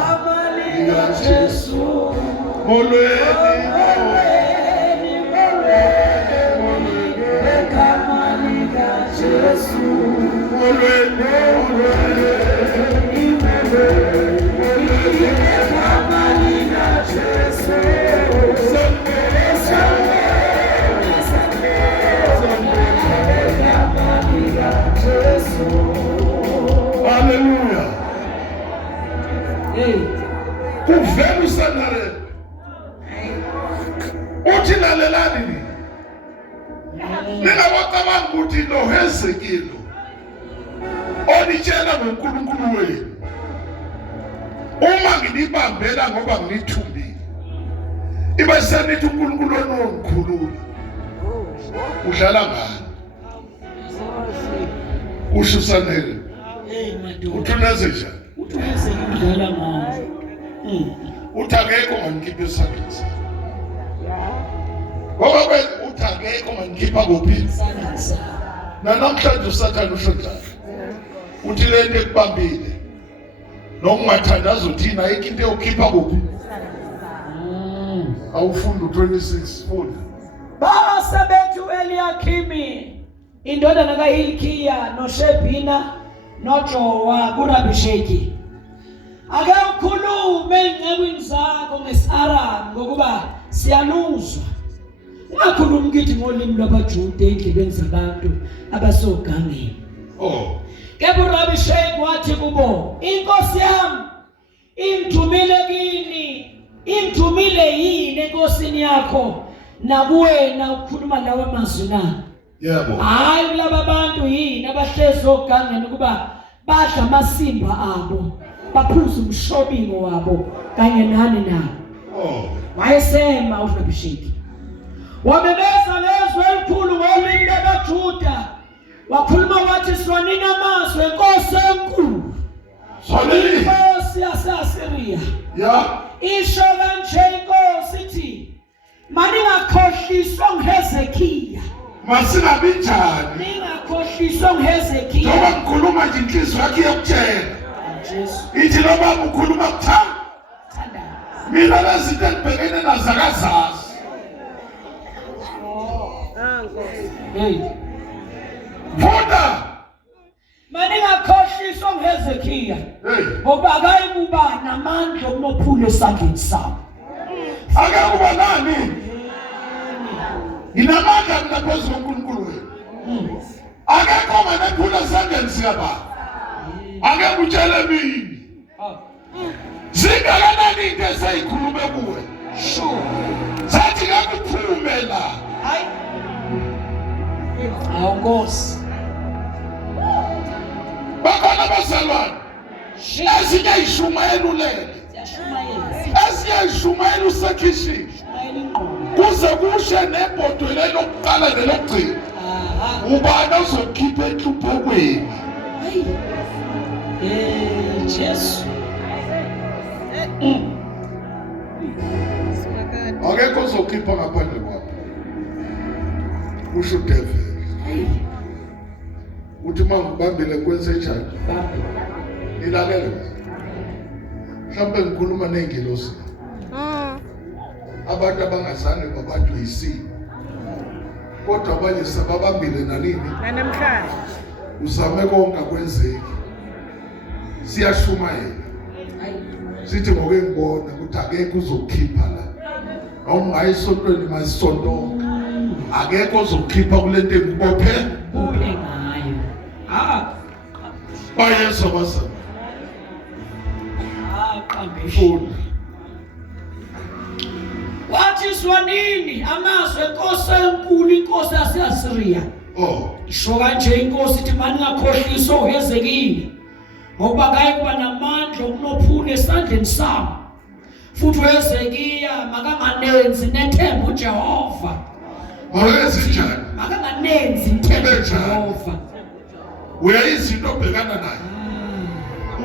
lika Jesu molweni ngegama lika Jesu molweni Hallelujah. Kuvela usanare. Uthi lalelani ni. Ningawacabanga ukuthi lo Hezekilo onitshela ngoNkulunkulu wenu. Uma nginibambela ngoba nginithumbile. Ibe senithi uNkulunkulu wenu ongikhulula. Udlala ngani? Ushusanele. Uthuneze njani? uthuneze ngidlala ngayo uthangeko ngikhiphe isandla ngoba uthangeko ngikhipha kuphi namhlanje usathana ushodla uthi lento ekubambile nokungathandaza uthina into yokukhipha kuphi awufunda 26 funda base bethu Eliakhimi indodana kaHilkiya noShebhina noJowa kuRabisheki ake ukhulume engcebweni zakho ngesiAramu ngokuba siyaluzwa ungakhulumi kithi ngolimi lwabaJuda endlebeni zabantu abasogangeni kepha uRabisheki wathi kubo inkosi yami ingithumile kini ingithumile yini enkosini yakho nakuwena ukukhuluma lawe amazwi na yebo hayi laba bantu yini abahlezi ogangeni kuba badla amasimba abo baphuza umshobingo wabo kanye nani nabo wayesema uRabisheki wamemeza lezwe elikhulu ngolimi lwabaJuda wakhuluma wathi sonina amazwi enkosi enkulu inkosi yase-Asiriya isho kanje inkosi ithi maningakhohliswa nguHezekiya masingabi njani ningakhohliswa nguHezekiya ngoba ngikhuluma nje inhliziyo yakhe yokutshela ithi noma ukhuluma kuthanda mina lezinto engibhekene nazo akazazi Hey. Funda. Maningakhohliswa nguHezekiya. Hey. Ngoba akayikuba namandla okunophula esandleni sakho. Ake kuba nani? Inamandla mina phezu koNkulunkulu wethu. Ake koma nephula esandleni sika. Ake kutshele mina. Zingakanani into eseyikhulume kuwe? Sure. Sathi ngakuphume la. Hayi. Awunkosi. Bakhona bazalwane. Ezinye ishumayela ulele. Siyashumayela. Ezinye ishumayela usekhishini. Shumayela ingqondo. Kuze kushe nebhodwe lokuqala nelokugcina. Aha. Ubani ozokhipha enhluphekweni? Hayi. Jesu. Akekho ozokhipha ngaphandle kwakho. Usho devil. Uthi mangibambile kwenze njani? Nilalele. Mhlawumbe ngikhuluma nengilosi. Abantu abangazange babanjwe yisimo. Kodwa abanye sababambile nanini? Namhlanje. Uzame konke kwenzeki. Siyashumayela. Sithi ngoke ngibona ukuthi akekho uzokhipha la. Noma ayisontweni masontonke. Akekho ozokhipha kulento engibophe Ube ngayo. bayeso basa. Qambisho. Funda. Wathi swanini amazwe enkosi enkulu inkosi yaseAsiriya. Oh. Isho kanje inkosi ithi maningakhohliswa uHezekiya. Ngoba akayikuba namandla okunophula esandleni sami. Futhi uHezekiya makanganenzi nethemba uJehova. Mawenze njani? Makanganenzi nethemba uJehova. Uyayizinto obhekana nayo.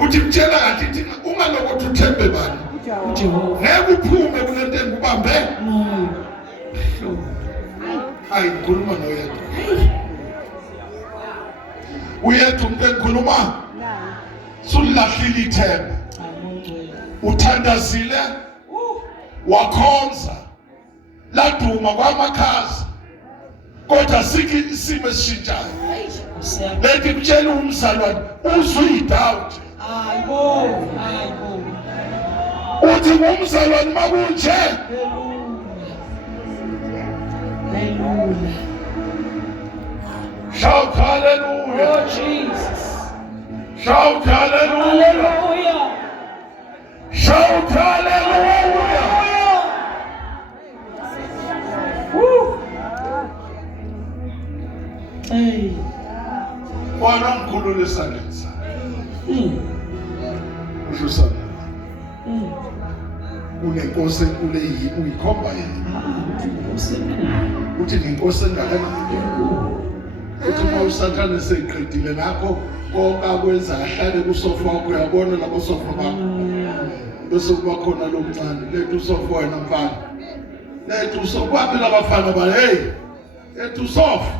Uthi mtshela kathi ungalokuthi uthembe bani? uJehova. Ngeke uphume kulento engubambe. No. Hayi ngikhuluma noyedwa. Uyedwa umuntu engikhuluma sulahlile ithemba. Uthandazile wakhonza laduma kwamakhazi kodwa siki isimo esishintshayo. Lethi kutshela umzalwane uzuyidoubt. Hayibo. Uthi ngumzalwane makunje. Hallelujah. Shout hallelujah. Oh Jesus. Shout hallelujah. Hallelujah. Shout hallelujah. Woo. Hey. Bwana mkhulule esandleni sakhe. Usho sana. Unenkosi enkulu uyikhomba yena. Uthi inkosi engakanani. Uthi uma usathane seqedile ngakho konke akwenza ahlale kusofa wakho uyabona labo sofa bakho. Bese kuba khona lomncane lethu usofa wena mfana. Lethu usofa labafana ba hey. Lethu usofa.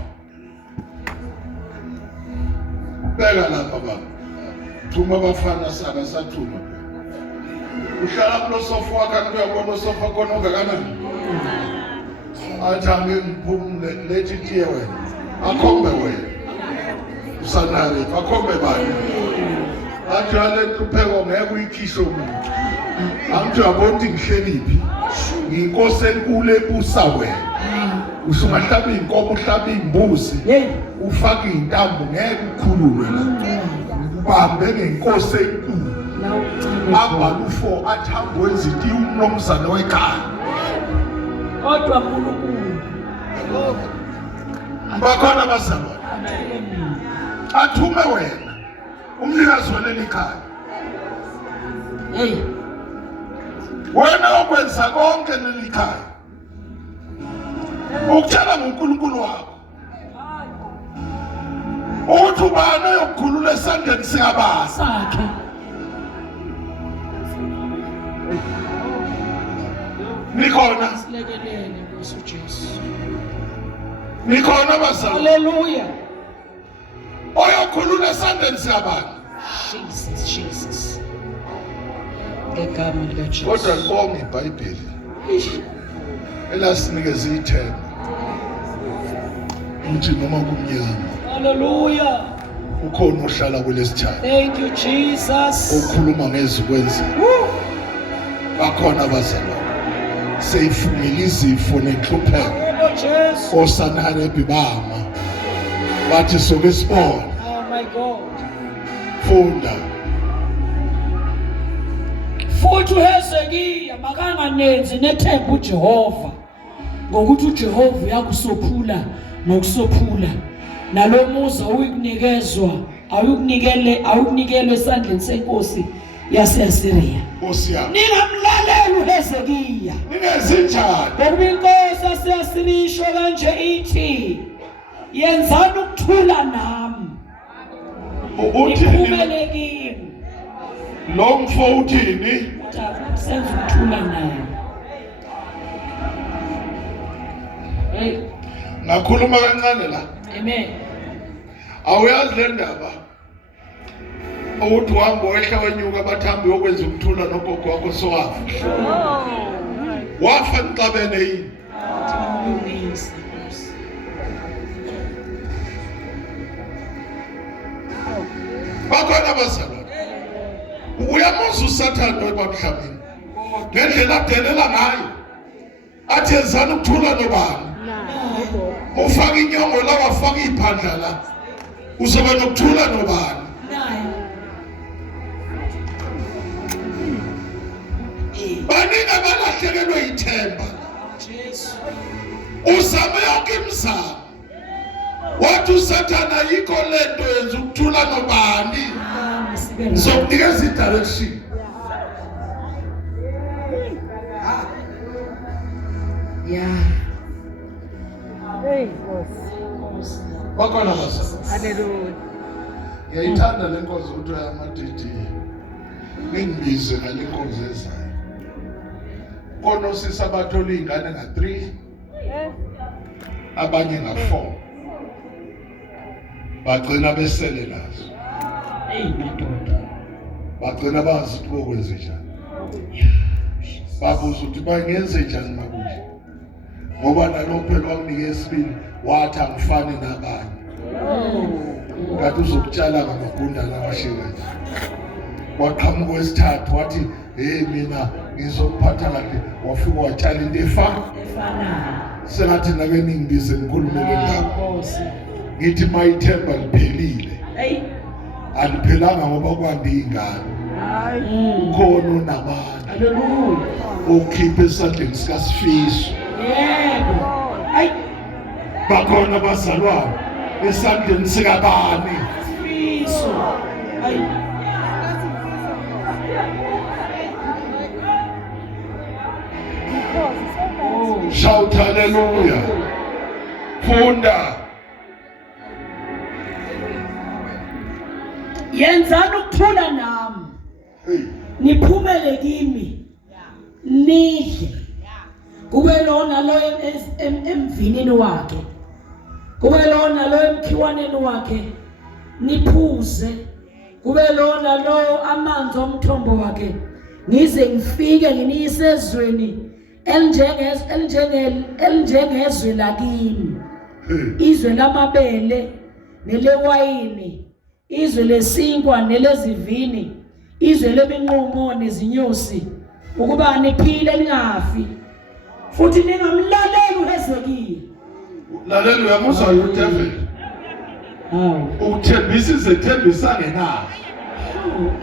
Beka lapha baba. Thuma abafana saka sathuma. Uhlala kulo sofa wakhe uyabona usofa khona ongakanani. Athange ngiphumule lethi tiye wena. Akhombe wena. Usanale akhombe bani. Athi alentupheko ngeke uyikhisho umuntu. Amthi yabona ngihleniphi. Ngiyinkosi enkulu ebusa wena. Usungahlaba inkomo uhlaba imbuzi. Ufaka intambo ngeke ukhululwe la. Ubambe ngenkosi enkulu. Abalufo athambo eziti umnomzana wekhaya. Kodwa uNkulunkulu. Bakhona bazalwane. Athume wena. Umnikazi waleli khaya. Hey. Wena okwenza konke leli khaya. Ukutshela ngoNkulunkulu wakho. Uthi ubani oyokukhulula esandleni sikaBaba Sakhe. Nikhona. Silekelele Nkosi uJesu. Nikhona bazalwane. Hallelujah. Oyokukhulula esandleni sikaBaba. Jesus. Ngegama likaJesu. Kodwa libonge iBhayibheli elasinikeza ithemba. uthi noma kumnyama Hallelujah. ukhona ohlala kulesithathu Thank you, Jesus. okhuluma ngezikwenzeka. Bakhona abazalwane seyifumile izifo nenhlupheko Oh, Jesus. osanharebhi bama bathi soke sibona. Oh, my God. Funda Futhi uHezekiya makanganenzi nethemba uJehova ngokuthi uJehova uyakusophula nokusophula nalo muzi awukunikezwa awukunikelwe esandleni senkosi yaseAsiriya. Nkosi yami Ningamlalela uHezekiya ningezinjani ngoba inkosi yaseAsiriya isho kanje ithi yenzani ukuthula nami uthini niphumele kimi. lo mfo uthini Senza ukuthula naye. Hey, ngakhuluma kancane la amen. awuyazi le ndaba ukuthi uhambo wehla wenyuka abathambi yokwenza ukuthula nogogo wakho sowafa wafa emhlabeni yini bakhona abazalwane uyamuzwa usathane webamhlabeni ngendlela adelela ngayo athi yenzani ukuthula nobani ufaka inyongo la wafaka iphandla la uzoba nokuthula nobani baningi abalahlekelwe ithemba uzame yonke imizamo wathi usathane ayikho lento yenza ukuthula nobani ngizokunikeza i-direction Yeah. Hey, Nkosi. bakhona abazalwane Hallelujah. ngiyayithanda le nkonzo ukuthi uyamadidi ngingibize ngale nkonzo ezayo khona osisi abathola iy'ngane nga-3 abanye nga-4 bagcina besele nazo Hey, madoda. bagcina bazi ukuthi bokwenze njani babuza ukuthi bangenze njani makunje ngoba nalo phela wakunike esibili wathi angifani nabanye kade uzokutshala ngamagundane amashekazi waqhamuka wesithathu wathi hey mina ngizokuphatha kahle wafika watshala into efana sengathi nake ningibize nikhulumele ngakho Nkosi. ngithi mayithemba liphelile Hey. aliphelanga ngoba kwande iy'ngane ukhona onamandla Hallelujah. okhipha esandleni sikasifiso Yebo. Ay, bakhona abazalwane esandleni sikabani Fiso. Ay. Oh. shout hallelujah funda Yenzani ukuthula nami. hey Niphumele kimi. Nidle. Kube lona lo emvinini wakhe. Kube lona lo emkhiwaneni wakhe. Niphuze. Kube lona lo amanzi omthombo wakhe. Ngize ngifike nginisezweni elinjengezwe lakini. hey Izwe lamabele nelewayini, izwe lesinkwa nelezivini, izwe leminqumo nezinyosi, ukuba niphile ningafi futhi ningamlaleli uHezekiya. lalela uyamuzwa uDavid Hawu, ukuthembisa izethembiso angenazo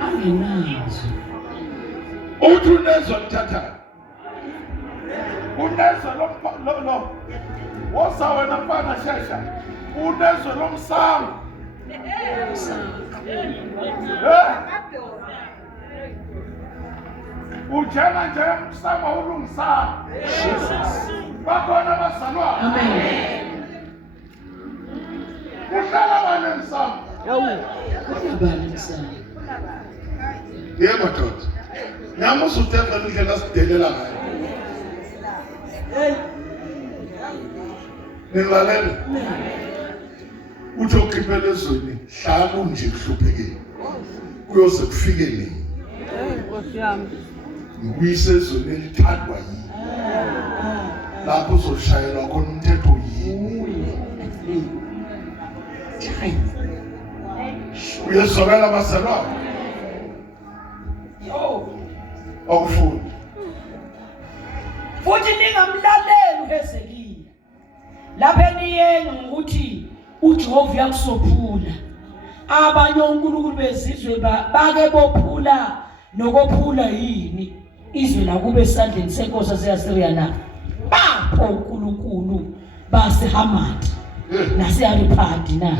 angenazo. uthi unezwa lithatha unezwa lo wosa wena mfana shesha unezwa lomsango ujena nje umsango ulungisana bakhona abazalwane Amen. kuhlala bani emsango Abani sana. yebo doda nyamusa uDavid indlela asidelela ngayo ningilalela uthi ukhiphela ezweni hlala nje kuhluphekile kuyoze kufike nini Nkosi yami. ngikuyise ezweni elithandwa yini lapho uzoshayelwa khona umthetho yini uyezwakala bazalwane Yo. awufuni Futhi ningamlaleli uHezekiya. Lapha eniyeni ukuthi uJehova uyakusophula. Abanye onkulunkulu bezizwe bake bophula nokophula yini izwe lakube esandleni senkosi yaseAsiriya na. Bapho uNkulunkulu baseHamathi naseAripadi na.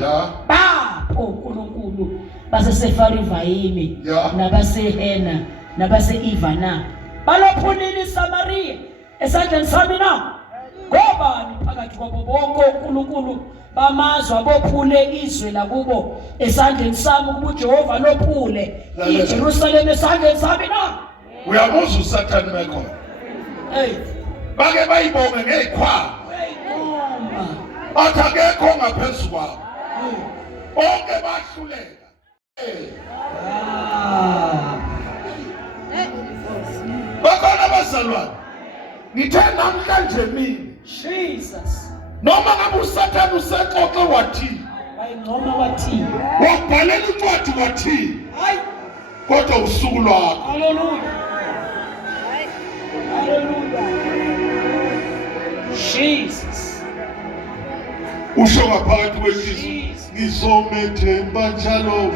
Bapho uNkulunkulu baseSefarivayimi nabasehena nabaseIvana. Balophulile iSamariya esandleni sami na. Ngobani phakathi kwabo bonke uNkulunkulu bamazwe abophule izwe lakubo esandleni sami ukuba uJehova lophule iJerusalem esandleni sami na. Uyabuzwa uSathane bekhona bake bayibonge ngezikhwama athi akekho ngaphezulu kwabo bonke bahluleka bakhona abazalwane ngithe namhlanje mina Jesus noma ngabe uSathane useqoqe wathi bayingoma wathi wabhalela incwadi wathi hayi kodwa usuku lwakho haleluya haleluya Jesus usho ngaphakathi kwesizwe ngizomethemba njalo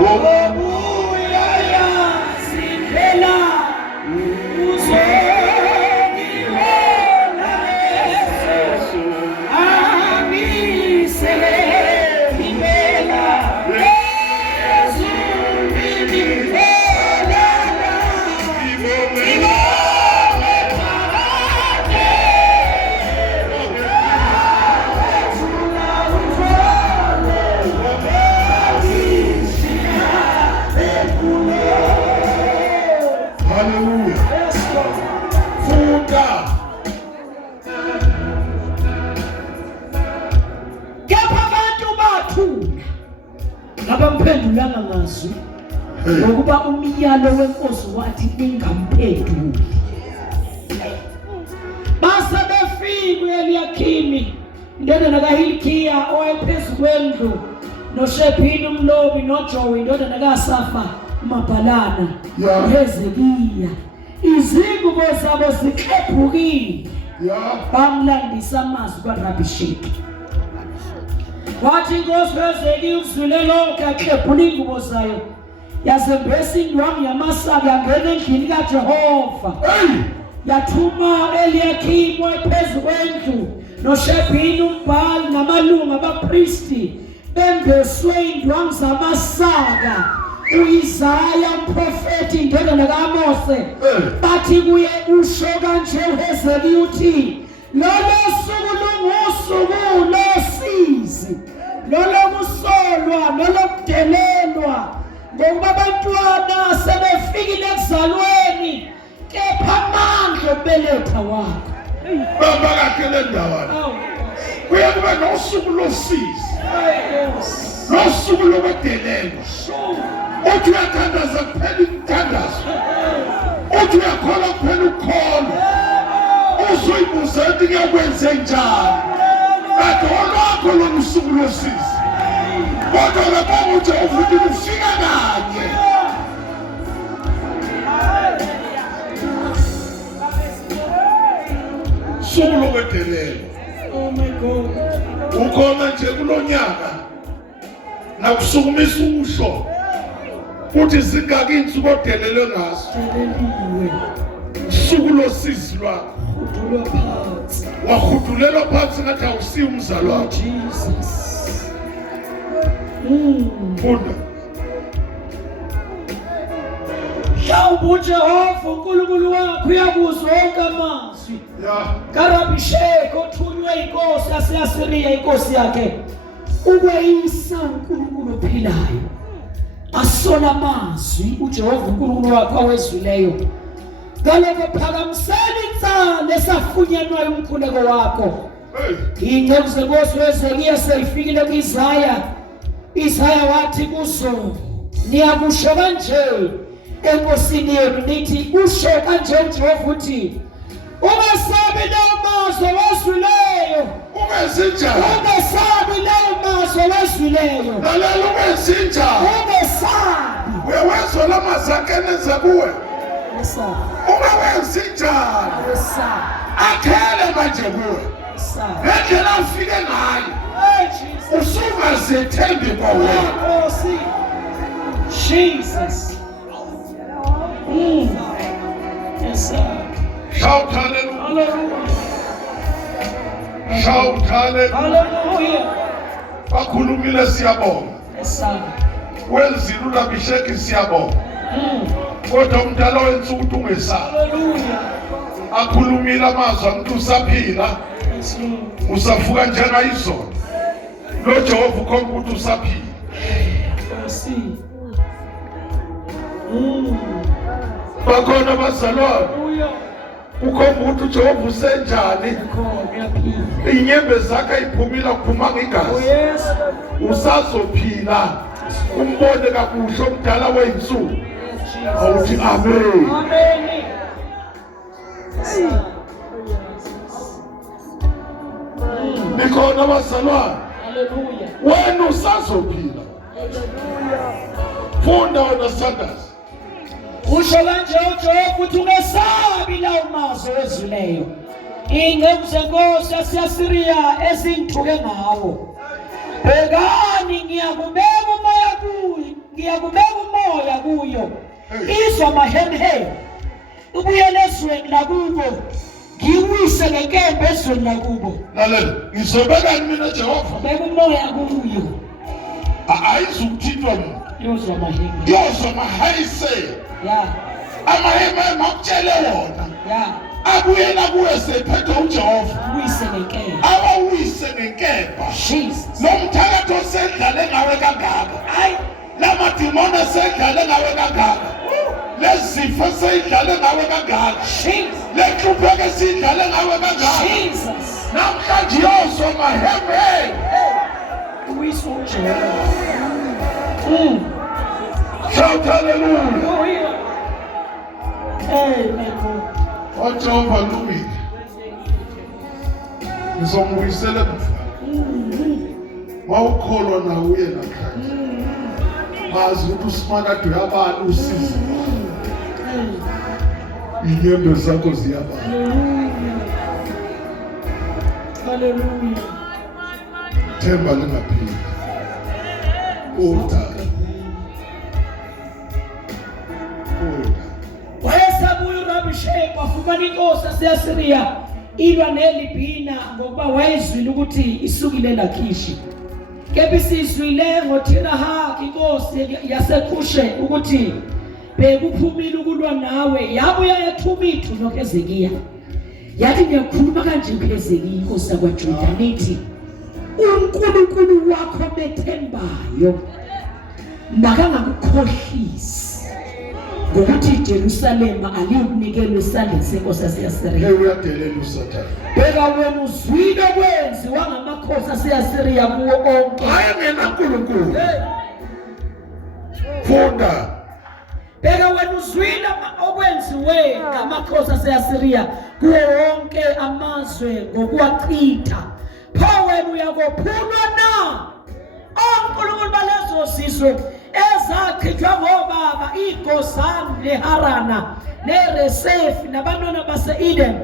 ngobuya yazindlela uzongibona Yesu angisele impela Yesu ngibona hallelujah funda kepha abantu bathula ngabamphendulanga ngazwi ngokuba umyalo wenkosi wathi ningamphenduli base befika uEliyakhimi indodana kaHilkiya owayephezu kwendlu noShebhini umlobi noJowa indodana kaSafa umabhalana uHezekiya izingubo zabo zikhephukile bamlandisa amazwi kaRabhisheki wathi inkosi uHezekiya ukuzwile lonke akhephula ingubo zayo yazembesa indwangu yamasaka yangena endlini kaJehova yathuma uEliyakhimi owayephezu kwendlu noShebhini umbhali namalungu abapristi bembeswe indwangu zamasaka uIsaya umprofeti indodana kaMose bathi kuye usho kanje uHezekiya uthi lolo suku lungusuku losizi lolokusolwa nolokudelelwa ngoba abantwana sebefikile ekuzalweni kepha amandla obeletha wakho bamba kakele ndawana kuye kube nosuku losizi nosuku lokudelelwa uthi uyathandaza kuphela imithandazo uthi uyakholwa kuphela ukholo uzoyibuza ukuthi ngiyakwenze njani kade olwakho losuku losizi kodwa ngaphambi uJehova uthi ufika kanye suku lokudelelwa oh my God ukhona nje kulonyaka nakusukumisa usho uthi zingaki insuku odelelwe ngazo suku losizi lwakho udulwa phansi wahudulelwa phansi ngathi awusiyo umzalo wakho Jesus funda mhlawumbe uJehova uNkulunkulu wakho uyakuzwa wonke amazwi kaRabhisheki othunywe inkosi yaseAsiriya inkosi yakhe ukweyisa uNkulunkulu ophilayo asola amazwi uJehova uNkulunkulu wakho awezwileyo ngalokho phakamisela insana esafunyanwayo umkhuleko wakho ingceku zenkosi uHezekiya seyifikile kuIsaya wathi kuzo niyakusho kanje enkosini yenu nithi usho kanje uJehova uthi ungesabi lawo mazwi owezwileyo ungezinjani ungesabi lawo mazwi umazo wezwileyo lalela ungezinjani ungesabi uyawezwa lamazakhe enenza kuwe ungesabi ungawenzinjani ungesabi akhele manje kuwe ungesabi ngendlela afike ngayo hey Jesus usungazethembi kwa wena Nkosi Jesus yes sir shout hallelujah hallelujah shout hallelujah hallelujah bakhulumile siyabonga yes sir wenzile uLabisheki siyabonga kodwa umdala wenza ukuthi ungesabi hallelujah akhulumile amazwi umuntu usaphila yes Lord usavuka njengayizolo lo Jehova ukhomba ukuthi usaphila Nkosi bakhona bazalwane hallelujah ukhomba ukuthi uJehova usenjani Ngiyaphila inyembe zakhe iphumile kuphuma ngegazi yes usazophila umbone kakuhle omdala weinsuku awuthi amen amen nikhona bazalwane hallelujah wena usazophila funda wena Sanders usho kanje uJehova uthi ungesabi la umazo wezwileyo ingceku zenkosi yaseSiriya ezinthuke ngawo bhekani ngiyakubeka umoya kuyo izwa mahenhe ubuyele ezweni lakubo ngiwise ngenkembe ezweni lakubo lalela ngizobeka mina Jehova beka umoya kuyo ayizukuthintwa muntu yozwa mahenhe yozwa mahayise ya amahema makutshele wona ya abuyela kuwe sephethe uJehova uyise ngenkembe awawise ngenkemba Jesus nomthakathi osedlale ngawe kangaka hayi lamadimoni esedlale ngawe kangaka lezifo esedlale ngawe kangaka Jesus lenhlupheko esidlale ngawe kangaka Jesus namhlanje yozwa mahembe uyise uJehova shout hallelujah hallelujah amen uJehova lumile ngizombuyisela emfana mawukholwa na uye namhlanje mazi ukuthi usimakade uyabala usizi inyembe zakho ziyabala hallelujah themba lingapheli udala wayesabuya uRabishake wafumana inkosi yaseSiriya ilwa neLibhina ngoba wayezwile ukuthi isukile eLakhishi kepha isizwile ngoThirahaki inkosi yaseKhushe ukuthi bekuphumile ukulwa nawe yabuya yethuma ithu noHezekiya yathi ngiyakhuluma kanje kuHezekiya inkosi yakwaJuda nithi uNkulunkulu wakho methembayo makangakukhohlisi ngokuthi iJerusalema aliyonikelwe esandleni senkosi yaseSiriya uyadelela uSathane beka wena uzwile kwenziwa ngamakhosi aseSiriya kuwo onke hayi ngena uNkulunkulu funda beka wena uzwile okwenziwe ngamakhosi aseSiriya kuwo wonke amazwe ngokuwachitha pho wena uyakophulwa na onkulunkulu balezo sizwe ezachithwa ngobaba iGozani neHarana neResefi nabantwana base-Eden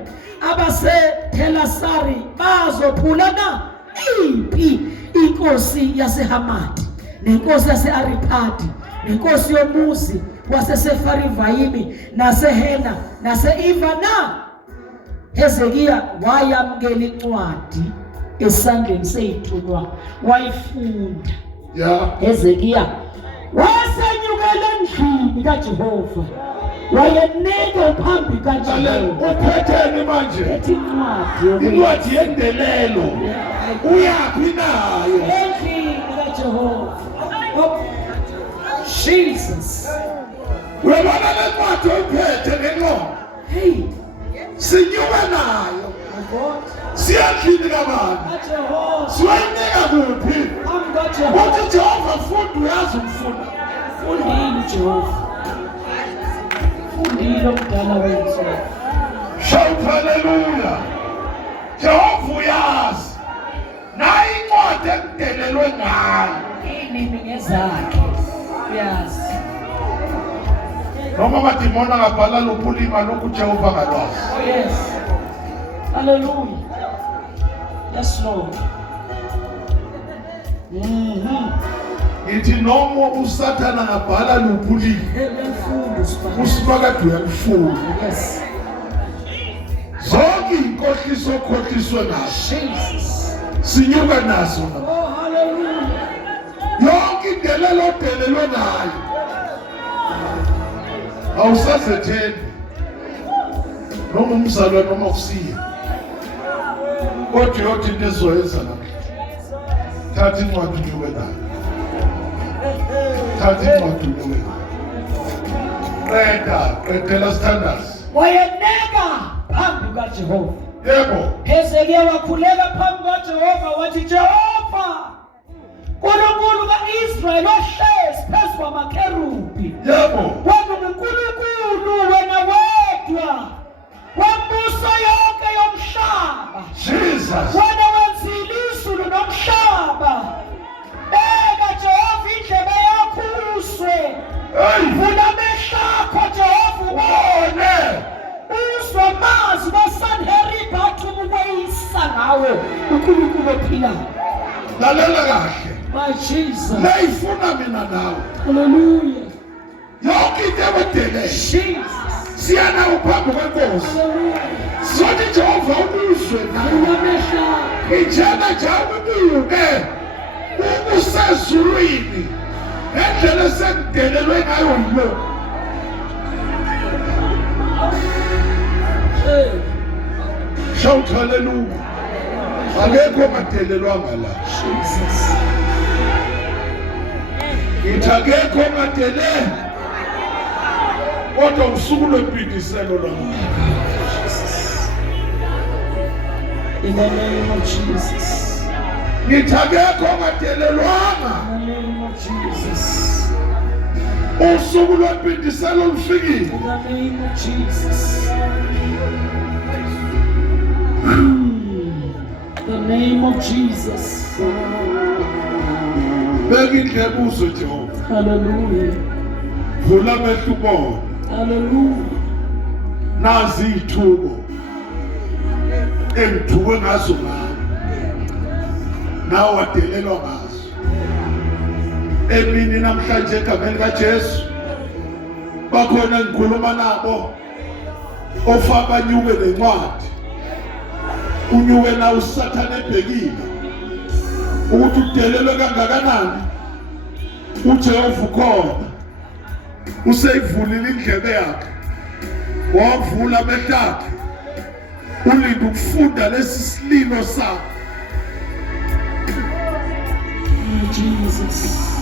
abaseTelasari bazophula na iphi inkosi yaseHamati nenkosi yase-Aripadi nenkosi yomuzi waseSefarivayimi nasehena nase-Iva na Hezekiya wayamkela incwadi esandleni seyithunywa wayifunda Hezekiya wasenyukela endlini kaJehova wayenika phambi kaJehova uphetheni manje ethi incwadi yendelelo uyaphi nayo endlini kaJehova Jesus uyabona le ncwadi oyiphethe ngenqondo hey sinyuka nayo siyadlini kabani kaJehova siwayinika kuphi kaJehova uthi Jehova funda uyazi ukufunda fundile Jehova fundile omdala wethu shout hallelujah Jehova uyazi nayi incwadi ekudelelwe ngayo Inini ngezakhe. Yes. noma amadimoni angabhala lupulima lokhu Jehova kalwazi. Oh yes. Hallelujah. Yes, Lord. Ithi noma usathana ngabhala lupulima usibakade uyalufuna. Yes. Zonke inkohliso okhohliswe nazo Jesus. sinyuka nazo. Oh, hallelujah. Yonke indelelo odelelwe nayo awusazethembi noma umzalwane noma usiya, kodwa yothi into ezoyenza namhla, thatha incwadi unyuke nayo, thatha incwadi unyuke nayo, qedela sithandazi. Wayeneka phambi kaJehova. Yebo, Hezekiya wakhuleka phambi kaJehova wathi, Jehova, uNkulunkulu ka-Israyeli ohlezi phezu kwamakherubhi, yebo, wena uNkulunkulu, wena wedwa wembuso yonke yomhlaba, Jesus, wena wenzile izulu nomhlaba. Beka Jehova indlebe yakho uzwe, hey, vula amehlo akho Jehova ubone, uzwe amazwi kaSanherib athuma ukweyisa ngawe uNkulunkulu ophilayo. lalela kahle, My Jesus. leyifuna mina nawe. Hallelujah. Yonke into ebudele Jesus. siyana uphambi kwenkosi, Hallelujah. sizothi Jehova ubuzwe nawe. Vula amehlo akho. Ijana jabu buke ukusezulwini ngendlela esekudelelwe ngayo lo. Hey. Shout hallelujah. Akekho madelelwanga la. Jesus. Ngithi akekho madele. Kodwa usuku lwempindiselo la. In the name of Jesus. Ngithi akekho madelelwanga. In the name of Jesus. Usuku lwempindiselo lufikile. In the name of Jesus. The name of Jesus. Beka indlebe uzwe Jehova. Hallelujah. Vula amehlo ubone. Hallelujah. Nazi ithubo engithuke ngazo ngayo, nawe wadelelwa ngazo. Emini namhlanje egameni kaJesu bakhona ngikhuluma nabo ofaka nyuke lencwadi, unyuke na uSathane ebhekile ukuthi udelelwe kangakanani. uJehova ukhona, useyivulile indlebe yakhe, wavula amehlo akhe, ulinde ukufunda lesi sililo sakhe. Jesus.